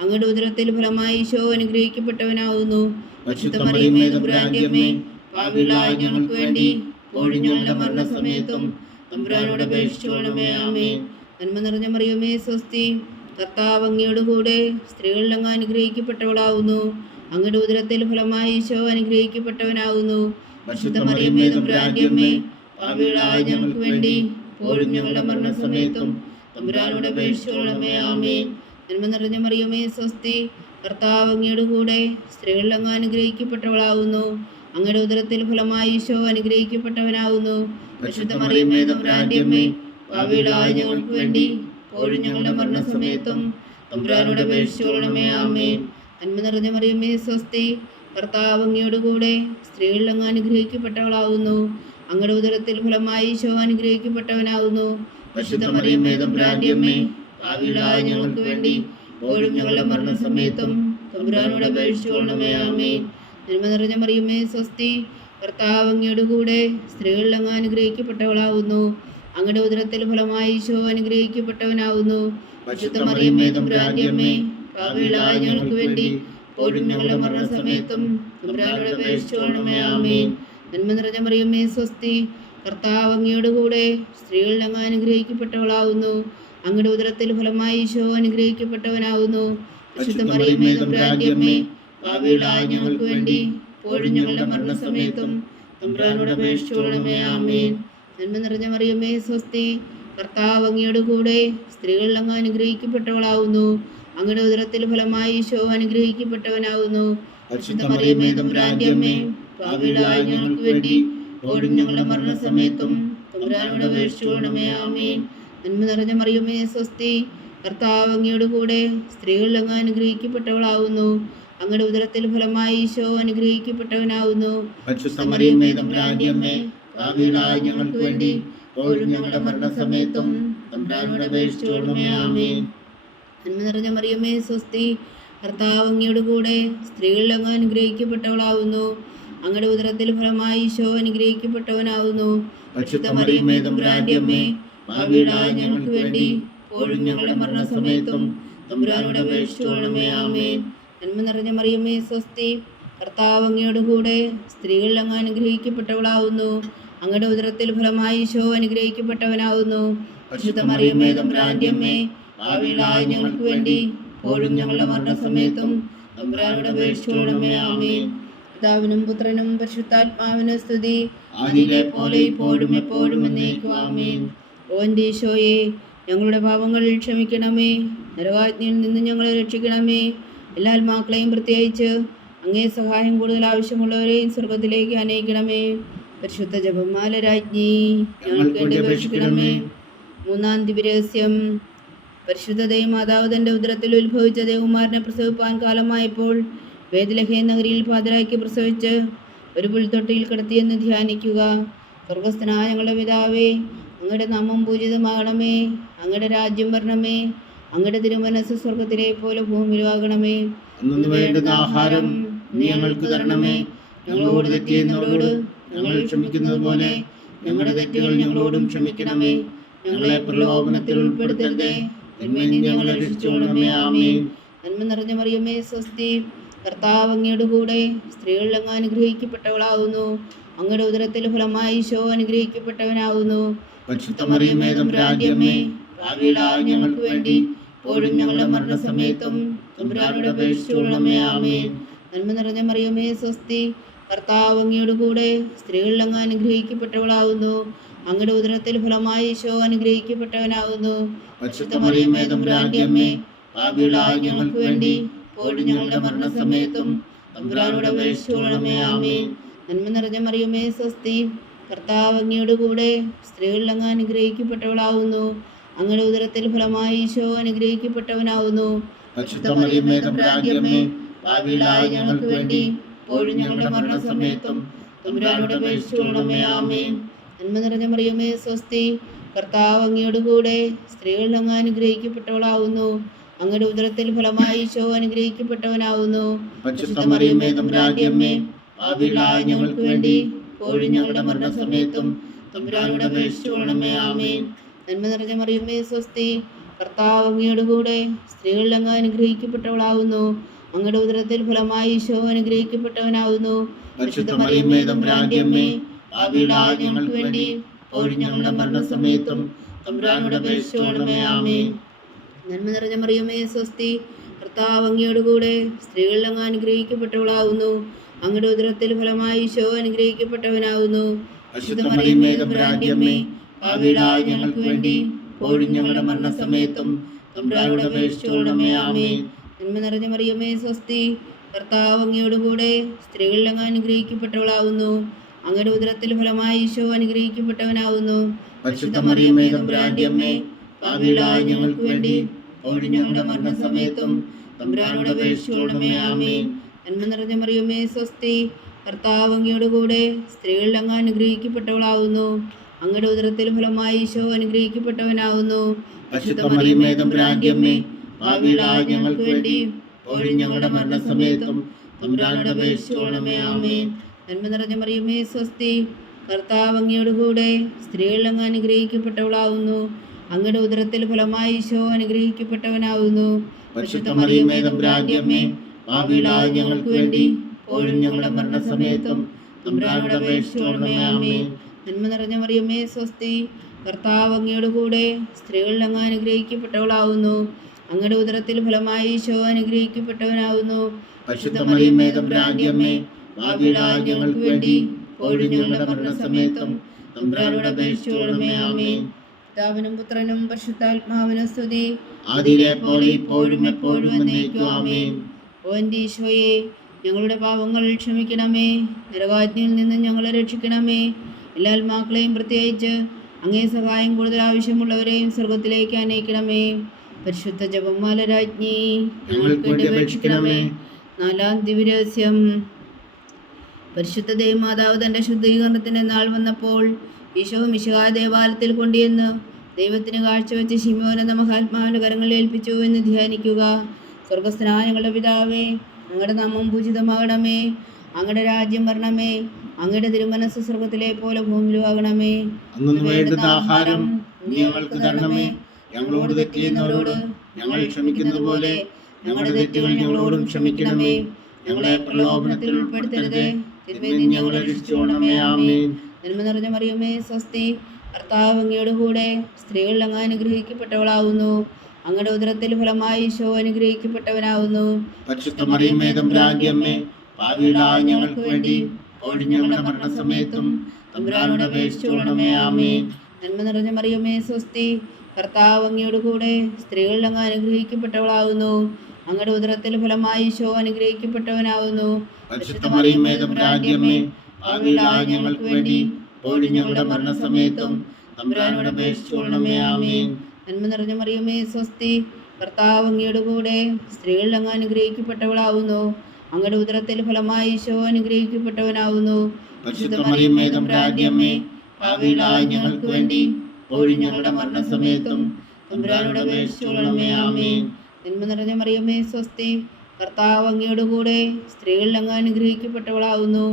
അങ്ങയുടെ ഉദരത്തിൽ ഫലമായി ഈശോ അനുഗ്രഹിക്കപ്പെട്ടവനാവുന്നു. പരിശുദ്ധ മറിയമേ തമ്പുരാന്റെ അമ്മേ, പാപികളായ ഞങ്ങൾക്ക് വേണ്ടി ഇപ്പോഴും ഞങ്ങളുടെ മരണസമയത്തും തമ്പുരാനോട് അപേക്ഷിച്ചുകൊള്ളണമേ. ആമേൻ. നന്മ നിറഞ്ഞ മറിയമേ സ്വസ്തി, കർത്താവ് അങ്ങയുടെ കൂടെ സ്ത്രീകളിൽ അങ്ങ് അനുഗ്രഹിക്കപ്പെട്ടവളാവുന്നു. അങ്ങയുടെ ഉദരത്തിൽ ഫലമായി ഈശോ അനുഗ്രഹിക്കപ്പെട്ടവനാവുന്നു. പരിശുദ്ധ മറിയമേ തമ്പുരാന്റെ അമ്മേ, പാപികളായ ഞങ്ങൾക്ക് വേണ്ടി ഇപ്പോഴും ഞങ്ങളുടെ മരണസമയത്തും തമ്പുരാനോട് അപേക്ഷിച്ചുകൊള്ളണമേ. ആമേൻ. നന്മ നിറഞ്ഞ മറിയമേ സ്വസ്തി, കർത്താവ് അങ്ങയുടെ കൂടെ സ്ത്രീകളിൽ അങ്ങ് അനുഗ്രഹിക്കപ്പെട്ടവളാവുന്നു. അങ്ങയുടെ ഉദരത്തിൽ ഫലമായി ഈശോ അനുഗ്രഹിക്കപ്പെട്ടവനാവുന്നു. പരിശുദ്ധ മറിയമേ തമ്പുരാന്റെ അമ്മേ, പാപികളായ ഞങ്ങൾക്ക് വേണ്ടി ഇപ്പോഴും ഞങ്ങളുടെ മരണസമയത്തും തമ്പുരാനോട് അപേക്ഷിച്ചുകൊള്ളണമേ. ആമേൻ. നന്മ നിറഞ്ഞ മറിയമേ സ്വസ്തി, കർത്താവ് അങ്ങയുടെ കൂടെ സ്ത്രീകളിൽ അങ്ങ് അനുഗ്രഹിക്കപ്പെട്ടവളാവുന്നു. അങ്ങയുടെ ഉദരത്തിൽ ഫലമായി ഈശോ അനുഗ്രഹിക്കപ്പെട്ടവനാവുന്നു. പരിശുദ്ധ മറിയമേ തമ്പുരാന്റെ അമ്മേ, പാപികളായ ഞങ്ങൾക്ക് വേണ്ടി ഇപ്പോഴും ഞങ്ങളുടെ മരണസമയത്തും തമ്പുരാനോട് അപേക്ഷിച്ചുകൊള്ളണമേ. ആമേൻ. നന്മ നിറഞ്ഞ മറിയമേ സ്വസ്തി, കർത്താവ് അങ്ങയുടെ കൂടെ സ്ത്രീകളിൽ അങ്ങ് അനുഗ്രഹിക്കപ്പെട്ടവളാവുന്നു. അങ്ങയുടെ ഉദരത്തിൽ ഫലമായി ഈശോ അനുഗ്രഹിക്കപ്പെട്ടവനാവുന്നു. പരിശുദ്ധ മറിയമേ തമ്പുരാന്റെ അമ്മേ, പാപികളായ ഞങ്ങൾക്ക് വേണ്ടി ഇപ്പോഴും ഞങ്ങളുടെ മരണസമയത്തും തമ്പുരാനോട് അപേക്ഷിച്ചുകൊള്ളണമേ. ആമേൻ. നന്മ നിറഞ്ഞ മറിയമേ സ്വസ്തി, കർത്താവ് അങ്ങയുടെ കൂടെ സ്ത്രീകളിൽ അങ്ങ് അനുഗ്രഹിക്കപ്പെട്ടവളാവുന്നു. അങ്ങയുടെ ഉദരത്തിൽ ഫലമായി ഈശോ അനുഗ്രഹിക്കപ്പെട്ടവനാവുന്നു. പരിശുദ്ധ മറിയമേ തമ്പുരാന്റെ അമ്മേ, പാപികളായ ഞങ്ങൾക്ക് വേണ്ടി ഇപ്പോഴും ഞങ്ങളുടെ മരണസമയത്തും തമ്പുരാനോട് അപേക്ഷിച്ചുകൊള്ളണമേ. ആമേൻ. നന്മ നിറഞ്ഞ മറിയമേ സ്വസ്തി, കർത്താവ് അങ്ങയുടെ കൂടെ സ്ത്രീകളിൽ അങ്ങ് അനുഗ്രഹിക്കപ്പെട്ടവളാവുന്നു. അങ്ങയുടെ ഉദരത്തിൽ ഫലമായി ഈശോ അനുഗ്രഹിക്കപ്പെട്ടവനാവുന്നു. പരിശുദ്ധ മറിയമേ തമ്പുരാന്റെ അമ്മേ, പാപികളായ ഞങ്ങൾക്ക് വേണ്ടി ഇപ്പോഴും ഞങ്ങളുടെ മരണസമയത്തും തമ്പുരാനോട് അപേക്ഷിച്ചുകൊള്ളണമേ. ആമേൻ. നന്മ നിറഞ്ഞ മറിയമേ സ്വസ്തി, കർത്താവ് അങ്ങയുടെ കൂടെ സ്ത്രീകളിൽ അങ്ങ് അനുഗ്രഹിക്കപ്പെട്ടവളാവുന്നു. അങ്ങയുടെ ഉദരത്തിൽ ഫലമായി ഈശോ അനുഗ്രഹിക്കപ്പെട്ടവനാവുന്നു. പരിശുദ്ധ മറിയമേ തമ്പുരാന്റെ അമ്മേ, പാപികളായ ഞങ്ങൾക്ക് വേണ്ടി ഇപ്പോഴും ഞങ്ങളുടെ മരണസമയത്തും തമ്പുരാനോട് അപേക്ഷിച്ചുകൊള്ളണമേ. ആമേൻ. നന്മ നിറഞ്ഞ മറിയമേ സ്വസ്തി, കർത്താവ് അങ്ങയുടെ കൂടെ സ്ത്രീകളിൽ അങ്ങ് അനുഗ്രഹിക്കപ്പെട്ടവളാവുന്നു. അങ്ങയുടെ ഉദരത്തിൽ ഫലമായി ഈശോ അനുഗ്രഹിക്കപ്പെട്ടവനാവുന്നു. പരിശുദ്ധ മറിയമേ തമ്പുരാന്റെ അമ്മേ, പാപികളായ ഞങ്ങൾക്ക് വേണ്ടി ഇപ്പോഴും ഞങ്ങളുടെ മരണസമയത്തും തമ്പുരാനോട് അപേക്ഷിച്ചുകൊള്ളണമേ. ആമേൻ. നന്മ നിറഞ്ഞ മറിയമേ സ്വസ്തി, കർത്താവ് അങ്ങയുടെ കൂടെ സ്ത്രീകളിൽ അങ്ങ് അനുഗ്രഹിക്കപ്പെട്ടവളാവുന്നു. അങ്ങയുടെ ഉദരത്തിൽ ഫലമായി ഈശോ അനുഗ്രഹിക്കപ്പെട്ടവനാവുന്നു. പരിശുദ്ധ മറിയമേ തമ്പുരാന്റെ അമ്മേ, പാപികളായ ഞങ്ങൾക്ക് വേണ്ടി ഇപ്പോഴും ഞങ്ങളുടെ മരണസമയത്തും തമ്പുരാനോട് അപേക്ഷിച്ചുകൊള്ളണമേ. ആമേൻ. പിതാവിനും പുത്രനും പരിശുദ്ധാത്മാവിനും സ്തുതി, ആദിയിലെ പോലെ ഇപ്പോഴും എപ്പോഴും എന്നേക്കും. ആമേൻ. ഓ എൻ്റെ ഈശോയെ, ഞങ്ങളുടെ പാപങ്ങൾ ക്ഷമിക്കണമേ. നരകാജ്ഞയിൽ നിന്ന് ഞങ്ങളെ രക്ഷിക്കണമേ. എല്ലാ ആത്മാക്കളെയും പ്രത്യേകിച്ച് അങ്ങേ സഹായം കൂടുതൽ ആവശ്യമുള്ളവരെയും സ്വർഗത്തിലേക്ക് അനയിക്കണമേ. പരിശുദ്ധ ജപമാല രാജ്ഞി, ഞങ്ങൾക്ക് വേണ്ടി അപേക്ഷിക്കണമേ. മൂന്നാം ദിവ്യരഹസ്യം. പരിശുദ്ധ ദൈവമാതാവ് തൻ്റെ ഉദരത്തിൽ ഉത്ഭവിച്ച ദേവകുമാരനെ പ്രസവിപ്പാൻ കാലമായപ്പോൾ ബേത്ലഹേം നഗരിയിൽ പാതിരായ്ക്ക് പ്രസവിച്ച് ഒരു പുൽത്തൊട്ടിയിൽ കിടത്തിയെന്ന് ധ്യാനിക്കുക. സ്വർഗസ്ഥനായ ഞങ്ങളുടെ പിതാവേ, അങ്ങയുടെ നാമം പൂജിതമാകണമേ. അങ്ങയുടെ രാജ്യം വരണമേ. അങ്ങയുടെ തിരുമനസ്സ് സ്വർഗത്തിലെ പോലെ ഭൂമിയിലും ആകണമേ. അന്നു വേണ്ടുന്ന ആഹാരം നീ ഞങ്ങൾക്ക് തരണമേ. ഞങ്ങളോട് തെറ്റ് ചെയ്യുന്നവരോട് ഞങ്ങൾ ക്ഷമിക്കുന്നത് പോലെ ഞങ്ങളുടെ തെറ്റുകൾ ഞങ്ങളോടും ക്ഷമിക്കണമേ. ഞങ്ങളെ പ്രലോഭനത്തിൽ ഉൾപ്പെടുത്തരുതേ, തിന്മയിൽ നിന്ന് ഞങ്ങളെ രക്ഷിച്ചുകൊള്ളണമേ. ആമേൻ. നന്മ നിറഞ്ഞ മറിയമേ സ്വസ്തി, കർത്താവ് അങ്ങയുടെ കൂടെ സ്ത്രീകളിൽ അങ്ങ് അനുഗ്രഹിക്കപ്പെട്ടവളാവുന്നു. അങ്ങയുടെ ഉദരത്തിൽ ഫലമായി ഈശോ അനുഗ്രഹിക്കപ്പെട്ടവനാവുന്നു. പരിശുദ്ധ മറിയമേ തമ്പുരാന്റെ അമ്മേ, പാപികളായ ഞങ്ങൾക്ക് വേണ്ടി ഇപ്പോഴും ഞങ്ങളുടെ മരണസമയത്തും തമ്പുരാനോട് അപേക്ഷിച്ചുകൊള്ളണമേ. ആമേൻ. നന്മ നിറഞ്ഞ മറിയമേ സ്വസ്തി, കർത്താവ് അങ്ങയുടെ കൂടെ സ്ത്രീകളിൽ അങ്ങ് അനുഗ്രഹിക്കപ്പെട്ടവളാവുന്നു. അങ്ങയുടെ ഉദരത്തിൽ ഫലമായി ഈശോ അനുഗ്രഹിക്കപ്പെട്ടവനാവുന്നു. പരിശുദ്ധ മറിയമേ തമ്പുരാന്റെ അമ്മേ, പാപികളായ ഞങ്ങൾക്ക് വേണ്ടി ഇപ്പോഴും ഞങ്ങളുടെ മരണസമയത്തും തമ്പുരാനോട് അപേക്ഷിച്ചുകൊള്ളണമേ. ആമേൻ. നന്മ നിറഞ്ഞ മറിയമേ സ്വസ്തി, കർത്താവ് അങ്ങയുടെ കൂടെ സ്ത്രീകളിൽ അങ്ങ് അനുഗ്രഹിക്കപ്പെട്ടവളാവുന്നു. അങ്ങയുടെ ഉദരത്തിൽ ഫലമായി ഈശോ അനുഗ്രഹിക്കപ്പെട്ടവനാവുന്നു. പരിശുദ്ധ മറിയമേ തമ്പുരാന്റെ അമ്മേ, പാപികളായ ഞങ്ങൾക്ക് വേണ്ടി ഇപ്പോഴും ഞങ്ങളുടെ മരണസമയത്തും തമ്പുരാനോട് അപേക്ഷിച്ചുകൊള്ളണമേ. ആമേൻ. നന്മ നിറഞ്ഞ മറിയമേ സ്വസ്തി, കർത്താവ് അങ്ങയുടെ കൂടെ സ്ത്രീകളിൽ അങ്ങ് അനുഗ്രഹിക്കപ്പെട്ടവളാവുന്നു. അങ്ങയുടെ ഉദരത്തിൽ ഫലമായി ഈശോ അനുഗ്രഹിക്കപ്പെട്ടവനാവുന്നു. പരിശുദ്ധ മറിയമേ തമ്പുരാന്റെ അമ്മേ, പാപികളായ ഞങ്ങൾക്ക് വേണ്ടി ഇപ്പോഴും ഞങ്ങളുടെ മരണസമയത്തും തമ്പുരാനോട് അപേക്ഷിച്ചുകൊള്ളണമേ. ആമേൻ. നന്മ നിറഞ്ഞ മറിയമേ സ്വസ്തി, കർത്താവ് അങ്ങയുടെ കൂടെ സ്ത്രീകളിൽ അങ്ങ് അനുഗ്രഹിക്കപ്പെട്ടവളാവുന്നു. അങ്ങയുടെ ഉദരത്തിൽ ഫലമായി ഈശോ അനുഗ്രഹിക്കപ്പെട്ടവനാവുന്നു. പരിശുദ്ധ മറിയമേ തമ്പുരാന്റെ അമ്മേ, പാപികളായ ഞങ്ങൾക്ക് വേണ്ടി ഇപ്പോഴും ഞങ്ങളുടെ മരണസമയത്തും തമ്പുരാനോട് അപേക്ഷിച്ചുകൊള്ളണമേ. ആമേൻ. നന്മ നിറഞ്ഞ മറിയമേ സ്വസ്തി, കർത്താവ് അങ്ങയുടെ കൂടെ സ്ത്രീകളിൽ അങ്ങ് അനുഗ്രഹിക്കപ്പെട്ടവളാവുന്നു. അങ്ങയുടെ ഉദരത്തിൽ ഫലമായി ഈശോ അനുഗ്രഹിക്കപ്പെട്ടവനാവുന്നു. പരിശുദ്ധ മറിയമേ തമ്പുരാന്റെ അമ്മേ, പാപികളായ ഞങ്ങൾക്ക് വേണ്ടി ഇപ്പോഴും ഞങ്ങളുടെ മരണസമയത്തും തമ്പുരാനോട് അപേക്ഷിച്ചുകൊള്ളണമേ. ആമേൻ. നന്മ നിറഞ്ഞ മറിയമേ സ്വസ്തി, കർത്താവ് അങ്ങയുടെ കൂടെ സ്ത്രീകളിൽ അങ്ങ് അനുഗ്രഹിക്കപ്പെട്ടവളാവുന്നു. അങ്ങയുടെ ഉദരത്തിൽ ഫലമായി ഈശോ അനുഗ്രഹിക്കപ്പെട്ടവനാവുന്നു. പരിശുദ്ധ മറിയമേ തമ്പുരാന്റെ അമ്മേ, പാപികളായ ഞങ്ങൾക്ക് വേണ്ടി ഇപ്പോഴും ഞങ്ങളുടെ മരണസമയത്തും തമ്പുരാനോട് അപേക്ഷിച്ചുകൊള്ളണമേ. ആമേൻ. നന്മ നിറഞ്ഞ മറിയമേ സ്വസ്തി, കർത്താവ് അങ്ങയുടെ കൂടെ സ്ത്രീകളിൽ അങ്ങ് അനുഗ്രഹിക്കപ്പെട്ടവളാവുന്നു. അങ്ങയുടെ ഉദരത്തിൽ ഫലമായി ഈശോ അനുഗ്രഹിക്കപ്പെട്ടവനാവുന്നു. പരിശുദ്ധ മറിയമേ തമ്പുരാന്റെ അമ്മേ, പാപികളായ ഞങ്ങൾക്ക് വേണ്ടി ഇപ്പോഴും ഞങ്ങളുടെ മരണസമയത്തും തമ്പുരാനോട് അപേക്ഷിച്ചുകൊള്ളണമേ. ആമേൻ. നന്മ നിറഞ്ഞ മറിയമേ സ്വസ്തി, കർത്താവ് അങ്ങയുടെ കൂടെ സ്ത്രീകളിൽ അങ്ങ് അനുഗ്രഹിക്കപ്പെട്ടവളാവുന്നു. അങ്ങയുടെ ഉദരത്തിൽ ഫലമായി ഈശോ അനുഗ്രഹിക്കപ്പെട്ടവനാവുന്നു. പരിശുദ്ധ മറിയമേ തമ്പുരാന്റെ അമ്മേ, പാപികളായ ഞങ്ങൾക്ക് വേണ്ടി ഇപ്പോഴും ഞങ്ങളുടെ മരണസമയത്തും തമ്പുരാനോട് അപേക്ഷിച്ചുകൊള്ളണമേ. ആമേൻ. നന്മ നിറഞ്ഞ മറിയമേ സ്വസ്തി, കർത്താവ് അങ്ങയുടെ കൂടെ സ്ത്രീകളിൽ അങ്ങ് അനുഗ്രഹിക്കപ്പെട്ടവളാവുന്നു. അങ്ങയുടെ ഉദരത്തിൽ ഫലമായി ഈശോ അനുഗ്രഹിക്കപ്പെട്ടവനാവുന്നു. പരിശുദ്ധ മറിയമേ തമ്പുരാന്റെ അമ്മേ, പാപികളായ ഞങ്ങൾക്ക് വേണ്ടി ഇപ്പോഴും ഞങ്ങളുടെ മരണസമയത്തും തമ്പുരാനോട് അപേക്ഷിച്ചുകൊള്ളണമേ. ആമേൻ. പിതാവിനും പുത്രനും പരിശുദ്ധാത്മാവിനും സ്തുതി. ആദിയിലെ പോലെ ഇപ്പോഴും എപ്പോഴും എന്നേക്കും ആമേൻ. ഓ എൻ്റെ ഈശോയെ, ഞങ്ങളുടെ പാപങ്ങൾ ക്ഷമിക്കണമേ. നരകാജ്ഞയിൽ നിന്ന് ഞങ്ങളെ രക്ഷിക്കണമേ. എല്ലാ ആത്മാക്കളെയും പ്രത്യേകിച്ച് അങ്ങേ സഹായം കൂടുതൽ ആവശ്യമുള്ളവരെയും സ്വർഗത്തിലേക്ക് അനയിക്കണമേ. പരിശുദ്ധ ജപമാല രാജ്ഞി, ഞങ്ങൾക്ക് വേണ്ടി അപേക്ഷിക്കണമേ. നാലാം ദിവ്യരഹസ്യം. പരിശുദ്ധ ദൈവമാതാവ് തൻ്റെ ശുദ്ധീകരണത്തിൻ്റെ നാൾ വന്നപ്പോൾ ഈശോ മിശിഹാ ദേവാലയത്തിൽ കൊണ്ടുവന്ന് ദൈവത്തിന് കാഴ്ചവെച്ച് ശിമോൻ എന്ന മഹാത്മാവിൻ്റെ കരങ്ങളിൽ ഏൽപ്പിച്ചു എന്ന് ധ്യാനിക്കുക. സ്വർഗസ്ഥനായ ഞങ്ങളുടെ പിതാവേ, അങ്ങയുടെ നാമം പൂജിതമാകണമേ. അങ്ങയുടെ രാജ്യം വരണമേ. അങ്ങയുടെ തിരുമനസ്സ് സ്വർഗത്തിലെ പോലെ ഭൂമിയിലും ആകണമേ. അന്നു വേണ്ടുന്ന ആഹാരം നീ ഞങ്ങൾക്ക് തരണമേ. ഞങ്ങളോട് തെറ്റ് ചെയ്യുന്നവരോട് ഞങ്ങൾ ക്ഷമിക്കുന്നത് പോലെ ഞങ്ങളുടെ തെറ്റുകൾ ഞങ്ങളോടും ക്ഷമിക്കണമേ. ഞങ്ങളെ പ്രലോഭനത്തിൽ ഉൾപ്പെടുത്തരുതേ, തിന്മയിൽ നിന്ന് ഞങ്ങളെ രക്ഷിച്ചുകൊള്ളണമേ. ആമേൻ. നന്മ നിറഞ്ഞ മറിയമേ, സ്വസ്തി. കർത്താവ് അങ്ങയുടെ കൂടെ സ്ത്രീകൾ അങ്ങ് അനുഗ്രഹിക്കപ്പെട്ടവളാവുന്നു. അങ്ങയുടെ ഉദരത്തിൽ ഫലമായി ഈശോ അനുഗ്രഹിക്കപ്പെട്ടവനാവുന്നു. പരിശുദ്ധ മറിയമേ, തമ്പുരാന്റെ അമ്മേ, പാപികളായ ഞങ്ങൾക്ക് വേണ്ടി ഇപ്പോഴും ഞങ്ങളുടെ മരണസമയത്തും തമ്പുരാനോട് അപേക്ഷിച്ചുകൊള്ളണമേ. ആമേൻ. നന്മ നിറഞ്ഞ മറിയമേ, സ്വസ്തി. കർത്താവ് അങ്ങയുടെ കൂടെ സ്ത്രീകൾ അങ്ങ് അനുഗ്രഹിക്കപ്പെട്ടവളാവുന്നു. അങ്ങയുടെ ഉദരത്തിൽ ഫലമായി ഈശോ അനുഗ്രഹിക്കപ്പെട്ടവനാവുന്നു. പരിശുദ്ധ മറിയമേ, തമ്പുരാന്റെ അമ്മേ, പാപികളായ ഞങ്ങൾക്ക് വേണ്ടി ഇപ്പോഴും ഞങ്ങളുടെ മരണസമയത്തും തമ്പുരാനോട് അപേക്ഷിച്ചുകൊള്ളണമേ. ആമേൻ. നന്മ നിറഞ്ഞ മറിയമേ, സ്വസ്തി. കർത്താവ് അങ്ങയുടെ കൂടെ സ്ത്രീകൾ അങ്ങ് അനുഗ്രഹിക്കപ്പെട്ടവളാവുന്നു. അങ്ങയുടെ ഉദരത്തിൽ ഫലമായി ഈശോ അനുഗ്രഹിക്കപ്പെട്ടവനാവുന്നു. പരിശുദ്ധ മറിയമേ, തമ്പുരാന്റെ അമ്മേ, പാപികളായ ഞങ്ങൾക്ക് വേണ്ടി ഇപ്പോഴും ഞങ്ങളുടെ മരണസമയത്തും തമ്പുരാനോട് അപേക്ഷിച്ചുകൊള്ളണമേ. ആമേൻ. നന്മ നിറഞ്ഞ മറിയമേ, സ്വസ്തി. കർത്താവ് അങ്ങയുടെ കൂടെ സ്ത്രീകൾ അങ്ങ് അനുഗ്രഹിക്കപ്പെട്ടവളാവുന്നു.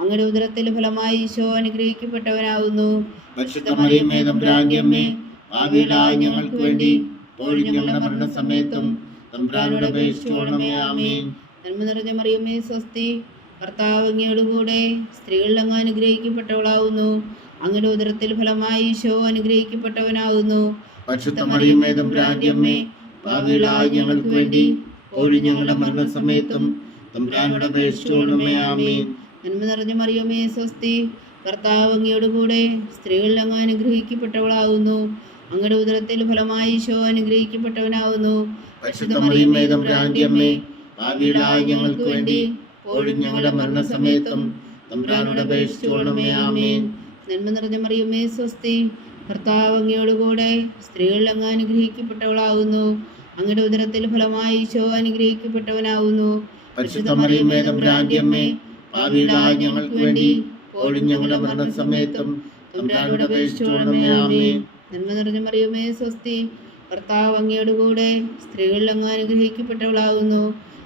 അങ്ങയുടെ ഉദരത്തിൽ ഫലമായി ഈശോ അനുഗ്രഹിക്കപ്പെട്ടവനാവുന്നു. പരിശുദ്ധ മറിയമേ, തമ്പുരാന്റെ അമ്മേ, പാപികളായ ഞങ്ങൾക്ക് വേണ്ടി ഇപ്പോഴും ഞങ്ങളുടെ മരണസമയത്തും തമ്പുരാനോട് അപേക്ഷിച്ചുകൊള്ളണമേ. ആമേൻ. നന്മ നിറഞ്ഞ മറിയമേ, സ്വസ്തി. കർത്താവ് അങ്ങയുടെ കൂടെ സ്ത്രീകൾ അങ്ങ് അനുഗ്രഹിക്കപ്പെട്ടവളാവുന്നു. അങ്ങയുടെ ഉദരത്തിൽ ഫലമായി ഈശോ അനുഗ്രഹിക്കപ്പെട്ടവനാവുന്നു. പരിശുദ്ധ മറിയമേ, തമ്പുരാന്റെ അമ്മേ, പാപികളായ ഞങ്ങൾക്ക് വേണ്ടി ഇപ്പോഴും ഞങ്ങളുടെ മരണസമയത്തും തമ്പുരാനോട് അപേക്ഷിച്ചുകൊള്ളണമേ. ആമേൻ. നന്മ നിറഞ്ഞ മറിയമേ, സ്വസ്തി. കർത്താവ് അങ്ങയുടെ കൂടെ സ്ത്രീകൾ അങ്ങ് അനുഗ്രഹിക്കപ്പെട്ടവളാവുന്നു. അങ്ങയുടെ ഉദരത്തിൽ ഫലമായി ഈശോ അനുഗ്രഹിക്കപ്പെട്ടവനാവുന്നു. പരിശുദ്ധ മറിയമേ, തമ്പുരാന്റെ അമ്മേ, പാപികളായ ഞങ്ങൾക്ക് വേണ്ടി ഇപ്പോഴും ഞങ്ങളുടെ മരണസമയത്തും തമ്പുരാനോട് അപേക്ഷിച്ചുകൊള്ളണമേ. ആമേൻ. നന്മ നിറഞ്ഞ മറിയമേ, സ്വസ്തി. കർത്താവ് അങ്ങയുടെ കൂടെ സ്ത്രീകൾ അങ്ങ് അനുഗ്രഹിക്കപ്പെട്ടവളാവുന്നു. അങ്ങയുടെ ഉദരത്തിൽ ഫലമായി ഈശോ അനുഗ്രഹിക്കപ്പെട്ടവനാവുന്നു. പരിശുദ്ധ മറിയമേ, തമ്പുരാന്റെ അമ്മേ, പാപികളായ ഞങ്ങൾക്ക് വേണ്ടി ഇപ്പോഴും ഞങ്ങളുടെ മരണസമയത്തും തമ്പുരാനോട് അപേക്ഷിച്ചുകൊള്ളണമേ. ആമേൻ. നന്മ നിറഞ്ഞ മറിയമേ, സ്വസ്തി. കർത്താവ് അങ്ങയുടെ കൂടെ സ്ത്രീകൾ അങ്ങ് അനുഗ്രഹിക്കപ്പെട്ടവളാവുന്നു.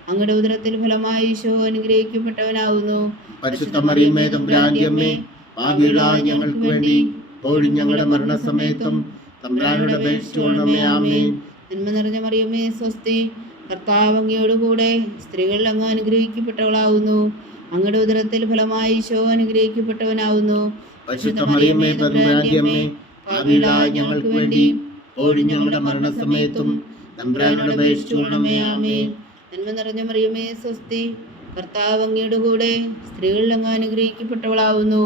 അങ്ങയുടെ ഉദരത്തിൽ ഫലമായി ഈശോ അനുഗ്രഹിക്കപ്പെട്ടവനാവുന്നു. പരിശുദ്ധ മറിയമേ, തമ്പുരാന്റെ അമ്മേ, പാപികളായ ഞങ്ങൾക്ക് വേണ്ടി ഇപ്പോഴും ഞങ്ങളുടെ മരണസമയത്തും തമ്പുരാനോട് അപേക്ഷിച്ചുകൊള്ളണമേ. ആമേൻ. നന്മ നിറഞ്ഞ മറിയമേ, സ്വസ്തി. കർത്താവ് അങ്ങയുടെ കൂടെ സ്ത്രീകൾ അങ്ങ് അനുഗ്രഹിക്കപ്പെട്ടവളാവുന്നു. അങ്ങയുടെ ഉദരത്തിൽ ഫലമായി ഈശോ അനുഗ്രഹിക്കപ്പെട്ടവനാവുന്നു. പരിശുദ്ധ മറിയമേ, തമ്പുരാന്റെ അമ്മേ, പാപികളായ ഞങ്ങൾക്ക് വേണ്ടി ഇപ്പോഴും ഞങ്ങളുടെ മരണസമയത്തും തമ്പുരാനോട് അപേക്ഷിച്ചുകൊള്ളണമേ. ആമേൻ. നന്മ നിറഞ്ഞ മറിയമേ, സ്വസ്തി. കർത്താവ് അങ്ങയുടെ കൂടെ സ്ത്രീകൾ അങ്ങ് അനുഗ്രഹിക്കപ്പെട്ടവളാവുന്നു.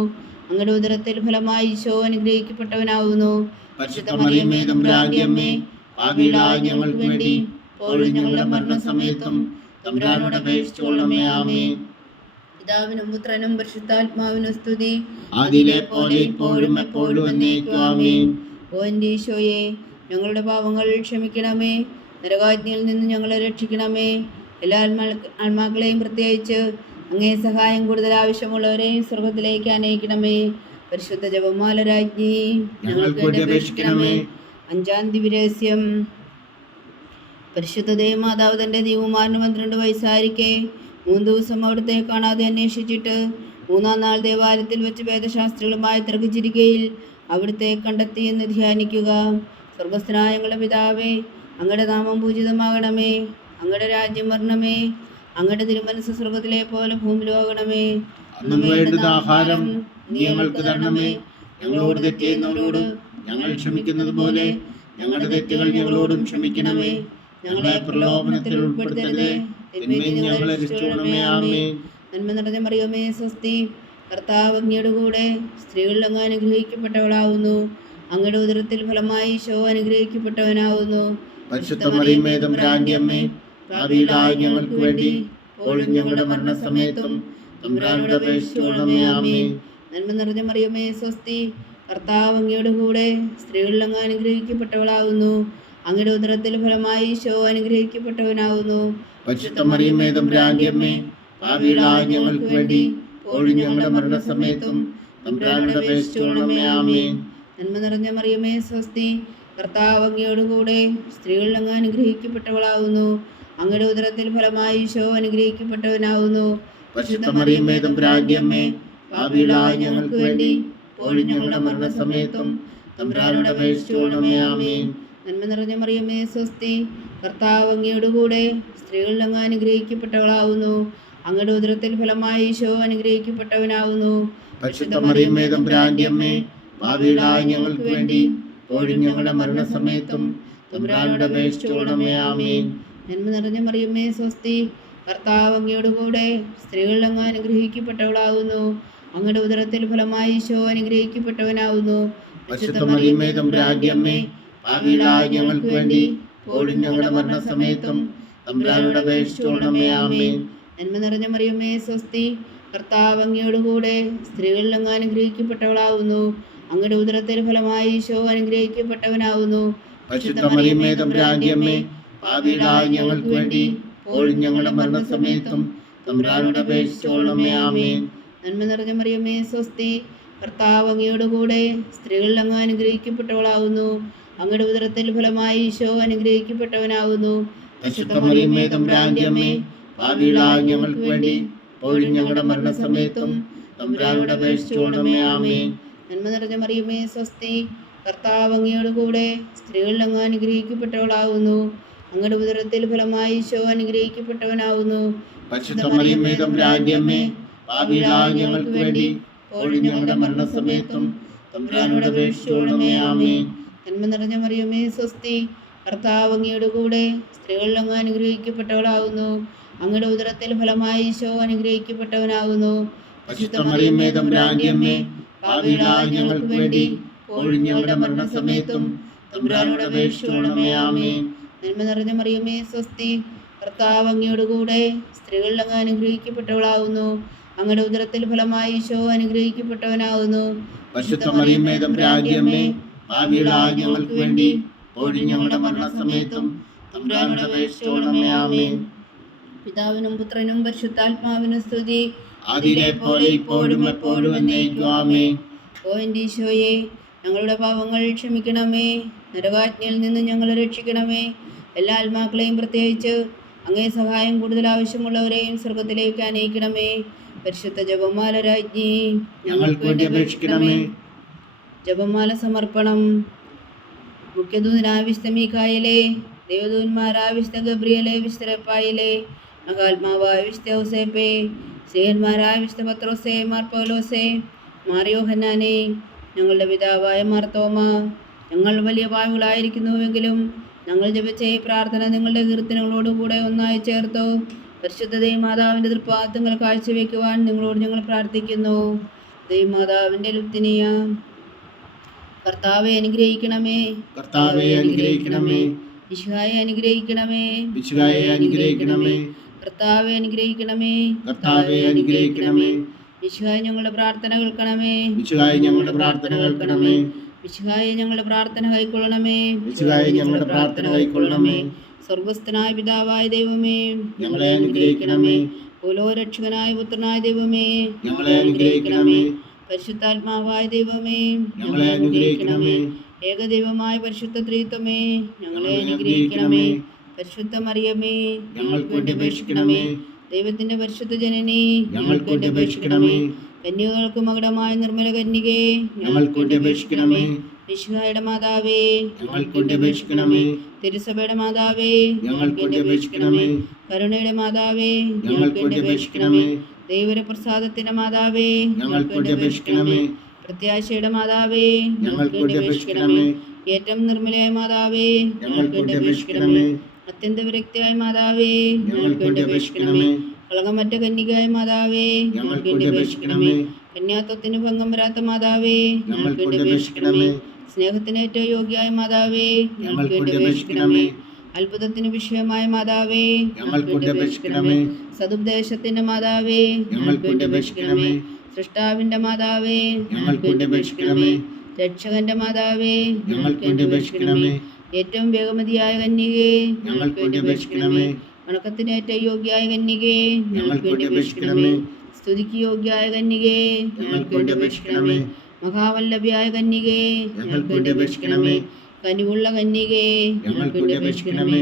അങ്ങയുടെ ഉദരത്തിൽ ഫലമായി ഈശോ അനുഗ്രഹിക്കപ്പെട്ടവനാവുന്നു. പരിശുദ്ധ മറിയമേ, തമ്പുരാന്റെ അമ്മേ, പാപികളായ ഞങ്ങൾക്ക് വേണ്ടി ഇപ്പോഴും ഞങ്ങളുടെ മരണസമയത്തും തമ്പുരാനോട് അപേക്ഷിച്ചുകൊള്ളണമേ. ആമേൻ. പിതാവിനും പുത്രനും പരിശുദ്ധാത്മാവിനും സ്തുതി. ആദിയിലെ പോലെ ഇപ്പോഴും എപ്പോഴും എന്നേക്കും. ആമേൻ. ഓ എൻ്റെ ഈശോയെ, ഞങ്ങളുടെ പാപങ്ങൾ ക്ഷമിക്കണമേ. നരകാജ്ഞയിൽ നിന്ന് ഞങ്ങളെ രക്ഷിക്കണമേ. എല്ലാ ആത്മാക്കളെയും പ്രത്യേകിച്ച് അങ്ങേ സഹായം കൂടുതൽ ആവശ്യമുള്ളവരെയും സ്വർഗത്തിലേക്ക് അനയിക്കണമേ. പരിശുദ്ധ ജപമാല രാജ്ഞി, ഞങ്ങൾക്ക് വേണ്ടി അപേക്ഷിക്കണമേ. അഞ്ചാം ദിവ്യരഹസ്യം. പരിശുദ്ധ ദേവമാതാവ് തൻ്റെ ദൈവകുമാരന് 12 വയസ്സായിരിക്കെ 3 ദിവസം അവിടുത്തെ കാണാതെ അന്വേഷിച്ചിട്ട് 3-ാം നാൾ ദേവാലയത്തിൽ വെച്ച് വേദശാസ്ത്രികളുമായി തർക്കിച്ചിരിക്കയിൽ അവിടുത്തെ കണ്ടെത്തി എന്ന് ധ്യാനിക്കുക. സ്വർഗസ്ഥനായ ഞങ്ങളുടെ പിതാവേ, അങ്ങയുടെ നാമം പൂജിതമാകണമേ. അങ്ങയുടെ രാജ്യം വരണമേ. അങ്ങയുടെ തിരുമനസ്സ് സ്വർഗത്തിലെ പോലെ ഭൂമിയിലും ആകണമേ. അന്നു വേണ്ടുന്ന ആഹാരം നീ ഞങ്ങൾക്ക് തരണമേ. ഞങ്ങളോട് തെറ്റ് ചെയ്യുന്നവരോട് ഞങ്ങൾ ക്ഷമിക്കുന്നത് പോലെ ഞങ്ങളുടെ തെറ്റുകൾ ഞങ്ങളോടും ക്ഷമിക്കണമേ. ഞങ്ങളെ പ്രലോഭനത്തിൽ ഉൾപ്പെടുത്തരുതേ, തിന്മയിൽ നിന്ന് ഞങ്ങളെ രക്ഷിച്ചുകൊള്ളണമേ. ആമേൻ. നന്മ നിറഞ്ഞ മറിയമേ, സ്വസ്തി. കർത്താവ് അങ്ങയുടെ കൂടെ സ്ത്രീകൾ അങ്ങ് അനുഗ്രഹിക്കപ്പെട്ടവളാവുന്നു. അങ്ങയുടെ ഉദരത്തിൽ ഫലമായി ഈശോ അനുഗ്രഹിക്കപ്പെട്ടവനാവുന്നു. പരിശുദ്ധ മറിയമേ തമ്പുരാന്റെ അമ്മേ, പാപികളായ ഞങ്ങൾക്ക് വേണ്ടി ഇപ്പോഴും ഞങ്ങളുടെ മരണസമയത്തും തമ്പുരാനോട് അപേക്ഷിച്ചുകൊള്ളണമേ. ആമേൻ. നന്മ നിറഞ്ഞ മറിയമേ സ്വസ്തി, കർത്താവ് അങ്ങയുടെ കൂടെ സ്ത്രീകളിൽ അങ്ങ് അനുഗ്രഹിക്കപ്പെട്ടവളാകുന്നു. അങ്ങയുടെ ഉദരത്തിൽ ഫലമായി ഈശോ അനുഗ്രഹിക്കപ്പെട്ടവനാകുന്നു. പരിശുദ്ധ മറിയമേ തമ്പുരാന്റെ അമ്മേ, പാപികളായ ഞങ്ങൾക്ക് വേണ്ടി ഇപ്പോഴും ഞങ്ങളുടെ മരണസമയത്തും തമ്പുരാനോട് അപേക്ഷിച്ചുകൊള്ളണമേ. ആമേൻ. നന്മ നിറഞ്ഞ മറിയമേ സ്വസ്തി, കർത്താവ് അങ്ങയോട് കൂടെ സ്ത്രീകളിൽ അങ്ങ് അനുഗ്രഹിക്കപ്പെട്ടവളാകുന്നു. അങ്ങയുടെ ഉദരത്തിൽ ഫലമായി ഈശോ അനുഗ്രഹിക്കപ്പെട്ടവനാകുന്നു. പരിശുദ്ധ മറിയമേ തമ്പുരാന്റെ അമ്മേ, പാപികളായ ഞങ്ങൾക്ക് വേണ്ടി ഇപ്പോഴും ഞങ്ങളുടെ മരണസമയത്തും തമ്പുരാനോട് അപേക്ഷിച്ചുകൊള്ളണമേ. ആമേൻ. നന്മ നിറഞ്ഞ മറിയമേ സ്വസ്തി, കർത്താവ് അങ്ങയോട് കൂടെ സ്ത്രീകളിൽ അങ്ങ് അനുഗ്രഹിക്കപ്പെട്ടവളാകുന്നു. അങ്ങയുടെ ഉദരത്തിൽ ഫലമായി ഈശോ അനുഗ്രഹിക്കപ്പെട്ടവനാകുന്നു. പരിശുദ്ധ മറിയമേ തമ്പുരാന്റെ അമ്മേ, പാപികളായ ഞങ്ങൾക്ക് വേണ്ടി ഇപ്പോഴും ഞങ്ങളുടെ മരണസമയത്തും തമ്പുരാനോട് അപേക്ഷിച്ചുകൊള്ളണമേ. ആമേൻ. നന്മ നിറഞ്ഞ മറിയമേ സ്വസ്തി, കർത്താവ് അങ്ങയോട് കൂടെ സ്ത്രീകളിൽ അങ്ങ് അനുഗ്രഹിക്കപ്പെട്ടവളാകുന്നു. അങ്ങയുടെ ഉദരത്തിൽ ഫലമായി ഈശോ അനുഗ്രഹിക്കപ്പെട്ടവനാകുന്നു. പരിശുദ്ധ മറിയമേ തമ്പുരാന്റെ അമ്മേ, പാപികളായ ഞങ്ങൾക്ക് വേണ്ടി ഇപ്പോഴും ഞങ്ങളുടെ മരണസമയത്തും തമ്പുരാനോട് അപേക്ഷിച്ചുകൊള്ളണമേ. ആമേൻ. നന്മ നിറഞ്ഞ മറിയമേ സ്വസ്തി, കർത്താവ് അങ്ങയോട് കൂടെ സ്ത്രീകളിൽ അങ്ങ് അനുഗ്രഹിക്കപ്പെട്ടവളാകുന്നു. അങ്ങയുടെ ഉദരത്തിൽ ഫലമായി ഈശോ അനുഗ്രഹിക്കപ്പെട്ടവനാകുന്നു. പരിശുദ്ധ മറിയമേ തമ്പുരാന്റെ അമ്മേ, പാപികളായ ഞങ്ങൾക്ക് വേണ്ടി ഇപ്പോഴും ഞങ്ങളുടെ മരണസമയത്തും തമ്പുരാനോട് അപേക്ഷിച്ചുകൊള്ളണമേ. ആമേൻ. നന്മ നിറഞ്ഞ മറിയമേ സ്വസ്തി, കർത്താവ് അങ്ങയോട് കൂടെ സ്ത്രീകളിൽ അങ്ങ് അനുഗ്രഹിക്കപ്പെട്ടവളാകുന്നു. അങ്ങയുടെ ഉദരത്തിൽ ഫലമായി ഈശോ അനുഗ്രഹിക്കപ്പെട്ടവനാകുന്നു. പരിശുദ്ധ മറിയമേ തമ്പുരാന്റെ അമ്മേ, പാപികളായ ഞങ്ങൾക്ക് വേണ്ടി ഇപ്പോഴും ഞങ്ങളുടെ മരണസമയത്തും തമ്പുരാനോട് അപേക്ഷിച്ചുകൊള്ളണമേ. ആമേൻ. നന്മ നിറഞ്ഞ മറിയമേ സ്വസ്തി, കർത്താവ് അങ്ങയോട് കൂടെ സ്ത്രീകളിൽ അങ്ങ് അനുഗ്രഹിക്കപ്പെട്ടവളാകുന്നു. അങ്ങയുടെ ഉദരത്തിൽ ഫലമായി ഈശോ അനുഗ്രഹിക്കപ്പെട്ടവനാകുന്നു. പരിശുദ്ധ മറിയമേ തമ്പുരാന്റെ അമ്മേ, പാപികളായ ഞങ്ങൾക്ക് വേണ്ടി ഇപ്പോഴും ഞങ്ങളുടെ മരണസമയത്തും തമ്പുരാനോട് അപേക്ഷിച്ചുകൊള്ളണമേ. ആമേൻ. നന്മ നിറഞ്ഞ മറിയമേ സ്വസ്തി, കർത്താവ് അങ്ങയോട് കൂടെ സ്ത്രീകളിൽ അങ്ങ് അനുഗ്രഹിക്കപ്പെട്ടവളാകുന്നു. അങ്ങയുടെ ഉദരത്തിൽ ഫലമായി ഈശോ അനുഗ്രഹിക്കപ്പെട്ടവനാകുന്നു. പരിശുദ്ധ മറിയമേ തമ്പുരാന്റെ അമ്മേ, പാപികളായ ഞങ്ങൾക്ക് വേണ്ടി ഇപ്പോഴും ഞങ്ങളുടെ മരണസമയത്തും തമ്പുരാനോട് അപേക്ഷിച്ചുകൊള്ളണമേ. ആമേൻ. നന്മ നിറഞ്ഞ മറിയമേ സ്വസ്തി, കർത്താവ് അങ്ങയോട് കൂടെ സ്ത്രീകളിൽ അങ്ങ് അനുഗ്രഹിക്കപ്പെട്ടവളാകുന്നു. അങ്ങയുടെ ഉദരത്തിൽ ഫലമായി ഈശോ അനുഗ്രഹിക്കപ്പെട്ടവനാകുന്നു. പരിശുദ്ധ മറിയമേ തമ്പുരാന്റെ അമ്മേ, പാപികളായ ഞങ്ങൾക്ക് വേണ്ടി ഇപ്പോഴും ഞങ്ങളുടെ മരണസമയത്തും തമ്പുരാനോട് അപേക്ഷിച്ചുകൊള്ളണമേ. ആമേൻ. പിതാവിനും പുത്രനും പരിശുദ്ധാത്മാവിനും സ്തുതി, അതിലെ പോലെ ഇപ്പോഴും എപ്പോഴും എന്നേക്കും. ആമേൻ. ഓ എൻ്റെ ഈശോയെ, ഞങ്ങളുടെ പാപങ്ങൾ ക്ഷമിക്കണമേ. നരകാജ്ഞയിൽ നിന്ന് ഞങ്ങളെ രക്ഷിക്കണമേ. എല്ലാ ആത്മാക്കളെയും പ്രത്യേകിച്ച് അങ്ങേ സഹായം കൂടുതൽ ആവശ്യമുള്ളവരെയും സ്വർഗത്തിലേക്ക് അനയിക്കണമേ. പരിശുദ്ധ ജപമാല രാജ്ഞി, ഞങ്ങൾക്ക് വേണ്ടി അപേക്ഷിക്കണമേ. ജപമാല സമർപ്പണം. മുഖ്യദൂതനായ വിശുദ്ധ മീഖായേലേ, ദേവദൂതന്മാരായ വിശുദ്ധ ഗബ്രിയേലേ, വിശുദ്ധ റഫായേലേ, മഹാത്മാവായ വിശുദ്ധ ഔസേപ്പേ, ശ്രീഹന്മാരായ വിശുദ്ധ പത്രോസേ, മാർ പൗലോസേ, മാർ യോഹന്നാനേ, ഞങ്ങളുടെ പിതാവായ മാർ തോമ, ഞങ്ങൾ വലിയ പാപികളായിരിക്കുന്നുവെങ്കിലും ഞങ്ങൾ ജപിച്ച ഈ പ്രാർത്ഥന നിങ്ങളുടെ കീർത്തനങ്ങളോടുകൂടെ ഒന്നായി ചേർത്തു പരിശുദ്ധ ദൈവമാതാവിൻ്റെ തൃപ്പാദങ്ങൾ കാഴ്ചവെക്കുവാൻ നിങ്ങളോട് ഞങ്ങൾ പ്രാർത്ഥിക്കുന്നു. ദൈവമാതാവിൻ്റെ ലുപ്തിനിയ കർത്താവെ അനുഗ്രഹിക്കണമേ. കർത്താവെ അനുഗ്രഹിക്കണമേ. മിശിഹായെ അനുഗ്രഹിക്കണമേ. മിശിഹായെ അനുഗ്രഹിക്കണമേ. കർത്താവെ അനുഗ്രഹിക്കണമേ. കർത്താവെ അനുഗ്രഹിക്കണമേ. മിശിഹായെ ഞങ്ങളുടെ പ്രാർത്ഥന കേൾക്കണമേ. മിശിഹായെ ഞങ്ങളുടെ പ്രാർത്ഥന കേൾക്കണമേ. മിശിഹായെ ഞങ്ങളുടെ പ്രാർത്ഥന കൈക്കൊള്ളണമേ. മിശിഹായെ ഞങ്ങളുടെ പ്രാർത്ഥന കൈക്കൊള്ളണമേ. സ്വർഗസ്ഥനായ പിതാവായ ദൈവമേ, ഞങ്ങളെ അനുഗ്രഹിക്കണമേ. രക്ഷകനായ പുത്രനായ ദൈവമേ, ഞങ്ങളെ അനുഗ്രഹിക്കണമേ. പരിശുദ്ധാത്മാവായ ദൈവമേ, ഞങ്ങളെ അനുഗ്രഹിക്കണമേ. ഏകദൈവമായ പരിശുദ്ധ ത്രിത്വമേ, ഞങ്ങളെ അനുഗ്രഹിക്കണമേ. പരിശുദ്ധ മറിയമേ, ഞങ്ങൾക്ക് വേണ്ടി അപേക്ഷിക്കണമേ. ദൈവത്തിന്റെ പരിശുദ്ധ ജനനി, ഞങ്ങൾക്ക് വേണ്ടി അപേക്ഷിക്കണമേ. കന്യകൾക്ക് മകുടമായ നിർമ്മല കന്യകേ, ഞങ്ങൾക്ക് വേണ്ടി അപേക്ഷിക്കണമേ. മിശിഹായുടെ മാതാവേ, ഞങ്ങൾക്ക് വേണ്ടി അപേക്ഷിക്കണമേ. തിരുസഭയുടെ മാതാവേ, ഞങ്ങൾക്ക് വേണ്ടി അപേക്ഷിക്കണമേ. കരുണയുടെ മാതാവേ, ഞങ്ങൾക്ക് വേണ്ടി അപേക്ഷിക്കണമേ. ദൈവപ്രസാദത്തിന്റെ മാതാവേ, ഞങ്ങൾക്ക് വേണ്ടി അപേക്ഷിക്കണമേ. പ്രത്യാശയുടെ മാതാവേ, ഞങ്ങൾക്ക് വേണ്ടി അപേക്ഷിക്കണമേ. ഏറ്റവും നിർമ്മലയായ മാതാവേ, ഞങ്ങൾക്ക് വേണ്ടി അപേക്ഷിക്കണമേ. അത്യന്ത വിരക്തിയായ മാതാവേ, ഞങ്ങൾക്ക് വേണ്ടി അപേക്ഷിക്കണമേ. കളങ്കമറ്റ കന്യകയായ മാതാവേ, ഞങ്ങൾക്ക് വേണ്ടി അപേക്ഷിക്കണമേ. കന്യാത്വത്തിന് ഭംഗം വരാത്ത മാതാവേ, ഞങ്ങൾക്ക് വേണ്ടി അപേക്ഷിക്കണമേ. സ്നേഹത്തിന് ഏറ്റവും യോഗ്യമായ മാതാവേ, ഞങ്ങൾക്ക് വേണ്ടി അപേക്ഷിക്കണമേ. അത്ഭുതത്തിന് വിഷയമായ മാതാവേ, ഞങ്ങൾക്ക് വേണ്ടി അപേക്ഷിക്കണമേ. സതുപദേശത്തിന്റെ മാതാവേ, ഞങ്ങൾക്ക് വേണ്ടി അപേക്ഷിക്കണമേ. സൃഷ്ടാവിന്റെ മാതാവേ, ഞങ്ങൾക്ക് വേണ്ടി അപേക്ഷിക്കണമേ. രക്ഷകന്റെ മാതാവേ, ഞങ്ങൾക്ക് വേണ്ടി അപേക്ഷിക്കണമേ. ഏറ്റവും വേഗമതിയായ കന്യകേ, ഞങ്ങൾക്ക് വേണ്ടി അപേക്ഷിക്കണമേ. വണക്കത്തിന് ഏറ്റവും യോഗ്യായ കന്യകേ, ഞങ്ങൾക്ക് വേണ്ടി അപേക്ഷിക്കണമേ. സ്തുതിക്ക് യോഗ്യായ കന്യകേ, ഞങ്ങൾക്ക് വേണ്ടി അപേക്ഷിക്കണമേ. മഹാവല്ലഭയായ കന്യകേ, ഞങ്ങൾക്ക് വേണ്ടി അപേക്ഷിക്കണമേ. കനിവുള്ള കന്യകേ, ഞങ്ങൾക്ക് വേണ്ടി അപേക്ഷിക്കണമേ.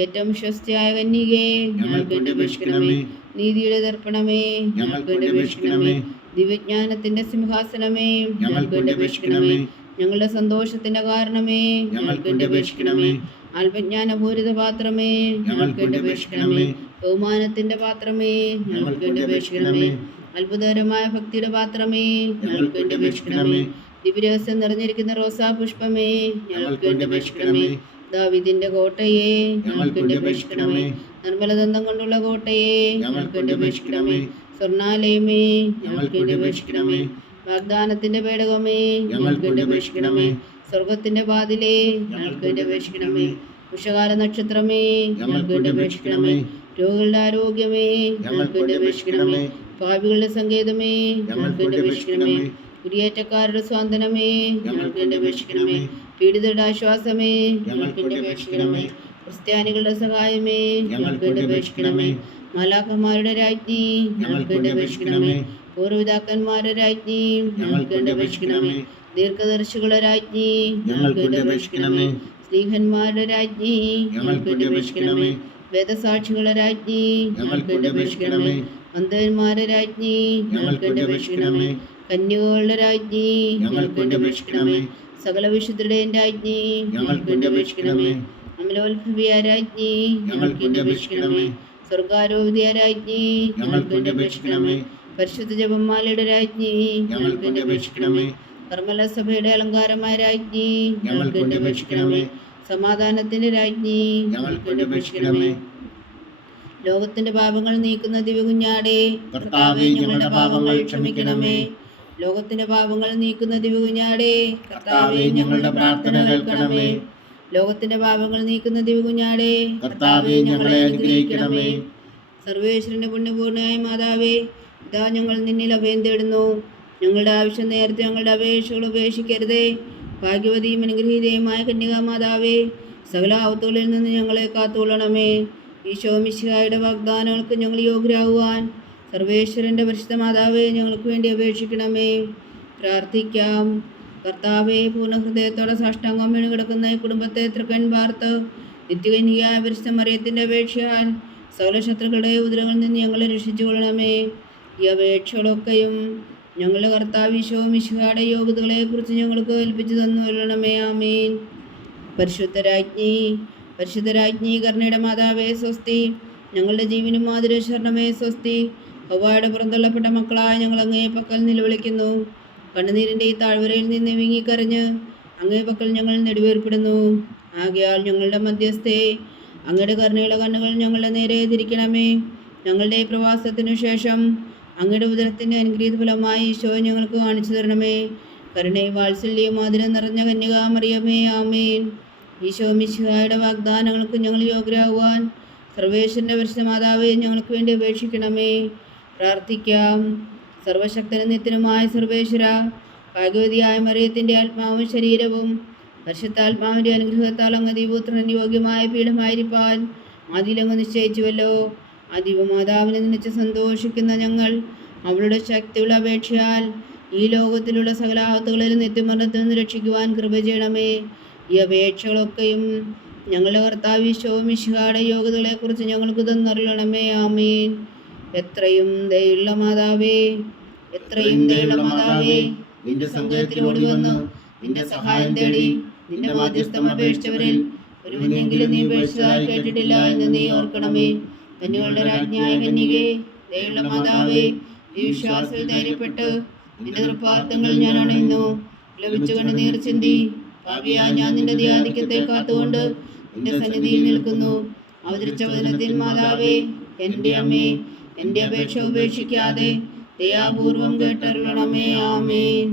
ഏറ്റവും വിശ്വസ്തയായ കന്യകേ, ഞങ്ങൾക്ക് വേണ്ടി അപേക്ഷിക്കണമേ. നീതിയുടെ ദർപ്പണമേ, ഞങ്ങൾക്ക് വേണ്ടി അപേക്ഷിക്കണമേ. ദിവ്യജ്ഞാനത്തിന്റെ സിംഹാസനമേ, ഞങ്ങൾക്ക് വേണ്ടി അപേക്ഷിക്കണമേ. ഞങ്ങളുടെ സന്തോഷത്തിന്റെ കാരണമേ, ഞങ്ങൾക്ക് വേണ്ടി അപേക്ഷിക്കണമേ. ആത്മജ്ഞാനപൂരിത പാത്രമേ, ഞങ്ങൾക്ക് വേണ്ടി അപേക്ഷിക്കണമേ. ബഹുമാനത്തിന്റെ പാത്രമേ, ഞങ്ങൾക്ക് വേണ്ടി അപേക്ഷിക്കണമേ. അത്ഭുതകരമായ ഭക്തിയുടെ പാത്രമേ, ഞങ്ങൾക്ക് വേണ്ടി അപേക്ഷിക്കണമേ. ദിവ്യരഹസ്യം നിറഞ്ഞിരിക്കുന്ന റോസാ പുഷ്പമേ, ഞങ്ങൾക്ക് വേണ്ടി അപേക്ഷിക്കണമേ. ദാവീദിന്റെ കോട്ടയെ, ഞങ്ങൾക്ക് വേണ്ടി അപേക്ഷിക്കണമേ. നിർമ്മലദന്തം കൊണ്ടുള്ള കോട്ടയെ, ഞങ്ങൾക്ക് വേണ്ടി അപേക്ഷിക്കണമേ. സ്വർണാലയമേ, ഞങ്ങൾക്ക് വേണ്ടി അപേക്ഷിക്കണമേ. വാഗ്ദാനത്തിന്റെ പേടകമേ, ഞങ്ങൾക്ക് വേണ്ടി അപേക്ഷിക്കണമേ. സ്വർഗത്തിന്റെ വാതിലേ, ഞങ്ങൾക്ക് വേണ്ടി അപേക്ഷിക്കണമേ. ഉഷകാല നക്ഷത്രമേ, ഞങ്ങൾക്ക് വേണ്ടി അപേക്ഷിക്കണമേ. രോഗികളുടെ ആരോഗ്യമേ, ഞങ്ങൾക്ക് വേണ്ടി അപേക്ഷിക്കണമേ. പാപികളുടെ സങ്കേതമേ, ഞങ്ങൾക്ക് വേണ്ടി അപേക്ഷിക്കണമേ. കുടിയേറ്റക്കാരുടെ സ്വാന്തനമേ, ഞങ്ങൾക്ക് വേണ്ടി അപേക്ഷിക്കണമേ. പീഡിതരുടെ ആശ്വാസമേ, ഞങ്ങൾക്ക് വേണ്ടി അപേക്ഷിക്കണമേ. ക്രിസ്ത്യാനികളുടെ സഹായമേ, ഞങ്ങൾക്ക് വേണ്ടി അപേക്ഷിക്കണമേ. മാലാഖമാരുടെ രാജ്ഞി, ഞങ്ങൾക്ക് വേണ്ടി അപേക്ഷിക്കണമേ. പൂർവ്വപിതാക്കന്മാരുടെ രാജ്ഞി, ഞങ്ങൾക്ക് വേണ്ടി അപേക്ഷിക്കണമേ. ദീർഘദർശികളുടെ രാജ്ഞി, ഞങ്ങൾക്ക് വേണ്ടി അപേക്ഷിക്കണമേ. സ്ത്രീഹന്മാരുടെ രാജ്ഞി, ഞങ്ങൾക്ക് വേണ്ടി അപേക്ഷിക്കണമേ. വേദസാക്ഷികളുടെ രാജ്ഞി, ഞങ്ങൾക്ക് വേണ്ടി അപേക്ഷിക്കണമേ. അന്ധന്മാരുടെ രാജ്ഞി, ഞങ്ങൾക്ക് വേണ്ടി അപേക്ഷിക്കണമേ. കന്യകകളുടെ രാജ്ഞി, ഞങ്ങൾക്ക് വേണ്ടി അപേക്ഷിക്കണമേ. സകല വിശുദ്ധരുടെയും രാജ്ഞി, ഞങ്ങൾക്ക് വേണ്ടി അപേക്ഷിക്കണമേ. അമലോത്ഭവിയ രാജ്ഞി, ഞങ്ങൾക്ക് വേണ്ടി അപേക്ഷിക്കണമേ. സ്വർഗാരോപിയ രാജ്ഞി, ഞങ്ങൾക്ക് വേണ്ടി അപേക്ഷിക്കണമേ. പരിശുദ്ധ ജപമാലയുടെ രാജ്ഞി, ഞങ്ങൾക്ക് വേണ്ടി അപേക്ഷിക്കണമേ. കർമ്മല സഭയുടെ അലങ്കാരമായ രാജ്ഞി, ഞങ്ങൾക്ക് വേണ്ടി അപേക്ഷിക്കണമേ. സമാധാനത്തിന്റെ രാജ്ഞി, ഞങ്ങൾക്ക് വേണ്ടി അപേക്ഷിക്കണമേ. ലോകത്തിന്റെ പാപങ്ങൾ നീക്കുന്ന ദിവകുഞ്ഞാടേ, കർത്താവേ, ഞങ്ങളുടെ പാപങ്ങൾ ക്ഷമിക്കണമേ. ലോകത്തിന്റെ പാപങ്ങൾ നീക്കുന്ന ദിവകുഞ്ഞാടേ, കർത്താവേ, ഞങ്ങളുടെ പ്രാർത്ഥന കേൾക്കണമേ. ലോകത്തിന്റെ പാപങ്ങൾ നീക്കുന്ന ദിവകുഞ്ഞാടേ, കർത്താവേ, ഞങ്ങളെ അനുഗ്രഹിക്കണമേ. സർവേശ്വരന്റെ പുണ്യപൂർണ്ണയായ മാതാവേ, ഇതാ ഞങ്ങൾ നിന്നിൽ അഭയം തേടുന്നു. ഞങ്ങളുടെ ആവശ്യം നേരത്തെ ഞങ്ങളുടെ അപേക്ഷകൾ ഉപേക്ഷിക്കരുതേ. ഭാഗ്യവതിയും അനുഗ്രഹീതയുമായ കന്യകാമാതാവേ, സകല ആപത്തുകളിൽ നിന്ന് ഞങ്ങളെ കാത്തുകൊള്ളണമേ. ഈശോ മിശിഹായുടെ വാഗ്ദാനങ്ങൾക്ക് ഞങ്ങൾ യോഗ്യരാകുവാൻ സർവേശ്വരൻ്റെ പരിശുദ്ധ മാതാവേ, ഞങ്ങൾക്ക് വേണ്ടി അപേക്ഷിക്കണമേ. പ്രാർത്ഥിക്കാം. കർത്താവെ, പൂർണ്ണഹൃദയത്തോടെ സാഷ്ടാംഗം വീണ് കിടക്കുന്ന ഈ കുടുംബത്തെ തൃക്കൺ പാർത്ത് നിത്യകന്യകയായ പരിശുദ്ധ മറിയത്തിൻ്റെ അപേക്ഷയാൽ സകല ശത്രുക്കളുടെ ഉദരങ്ങളിൽ നിന്ന് ഞങ്ങളെ രക്ഷിച്ചു കൊള്ളണമേ. ഈ അപേക്ഷകളൊക്കെയും ഞങ്ങളുടെ കർത്താവ് ഈശോ മിശിഹായുടെ യോഗ്യതകളെക്കുറിച്ച് ഞങ്ങൾക്ക് ഏൽപ്പിച്ചു തന്നു കൊള്ളണമേ. ആമേൻ. പരിശുദ്ധരാജ്ഞി കരുണയുടെ മാതാവേ സ്വസ്തി. ഞങ്ങളുടെ ജീവനും മാതുരശരണമേ സ്വസ്തി. ഹവ്വായുടെ പുറന്തള്ളപ്പെട്ട മക്കളായ ഞങ്ങൾ അങ്ങേ പക്കൽ നിലവിളിക്കുന്നു. കണ്ണുനീരിൻ്റെ ഈ താഴ്വരയിൽ നിന്ന് വിങ്ങിക്കരഞ്ഞ് അങ്ങേ പക്കൽ ഞങ്ങൾ നെടുവേർപ്പെടുന്നു. ആകയാൽ ഞങ്ങളുടെ മധ്യസ്ഥേ, അങ്ങയുടെ കരുണയുള്ള കണ്ണുകൾ ഞങ്ങളുടെ നേരെ തിരിക്കണമേ. ഞങ്ങളുടെ ഈ പ്രവാസത്തിനു ശേഷം അങ്ങയുടെ ഉദരത്തിൻ്റെ അനുഗ്രഹീത ഫലമായി ഈശോ ഞങ്ങൾക്ക് കാണിച്ചു തരണമേ. കരുണയും വാത്സല്യവും അതിരം നിറഞ്ഞ കന്യകാമറിയമേ, ആമേൻ. ഈശോ മിശിഹായുടെ വാഗ്ദാനങ്ങൾക്ക് ഞങ്ങൾ യോഗ്യരാകുവാൻ സർവേശ്വരൻ്റെ പരിശുദ്ധ മാതാവേ, ഞങ്ങൾക്ക് വേണ്ടി അപേക്ഷിക്കണമേ. പ്രാർത്ഥിക്കാം. സർവശക്തനും നിത്യനുമായ സർവേശ്വര, ഭാഗ്യവതിയായ മറിയത്തിൻ്റെ ആത്മാവും ശരീരവും പരിശുദ്ധാത്മാവിൻ്റെ അനുഗ്രഹത്താൽ അങ്ങ് ദൈവപുത്രന് യോഗ്യമായ പീഠമായിരിക്കാൻ ആദിയിലങ്ങ് നിശ്ചയിച്ചുവല്ലോ. ആ ദൈവമാതാവിനെ നിന്നിച്ച് സന്തോഷിക്കുന്ന ഞങ്ങൾ അവളുടെ ശക്തിയുള്ള അപേക്ഷയാൽ ഈ ലോകത്തിലുള്ള സകല ആപത്തുകളിൽ നിത്യമരണത്തിൽ നിന്ന് രക്ഷിക്കുവാൻ കൃപ ചെയ്യണമേ. ഈ അപേക്ഷകളൊക്കെയും ഞങ്ങളുടെ കർത്താവ് ഈശോ മിശിഹായുടെ യോഗ്യതകളെക്കുറിച്ച് ഞങ്ങൾക്ക് തന്നറിയണമേ. ആമേൻ. എത്രയും ദയുള്ള മാതാവേ, എത്രയും ദയുള്ള മാതാവേ, നിന്റെ സങ്കേതത്തിൽ ഓടി വന്ന് നിന്റെ സഹായം തേടി നിന്റെ മാധ്യസ്ഥം അപേക്ഷിച്ചവരിൽ ഒരുവനെങ്കിലും നീ ഉപേക്ഷിച്ചതായി കേട്ടിട്ടില്ല എന്ന് നീ ഓർക്കണമേ. കന്യകളുടെ രാജ്ഞിയായ കന്യകേ, ദയുള്ള മാതാവേ, ഈ വിശ്വാസത്തിൽ ധൈര്യപ്പെട്ട് നിന്റെ തൃപ്പാദങ്ങൾ ഞാൻ അണയുന്നു. ലഭിച്ചുകൊണ്ട് നീർ ചിന്തി പാപിയായ ഞാൻ നിന്റെ ദയാധിക്യത്തെ കാത്തുകൊണ്ട് നിന്റെ സന്നിധിയിൽ നിൽക്കുന്നു. അവതരിച്ച വചനത്തിൽ മാതാവേ, എൻ്റെ അമ്മേ, എൻ്റെ അപേക്ഷ ഉപേക്ഷിക്കാതെ ദയാപൂർവം കേട്ടരുളണമേ. ആമേൻ.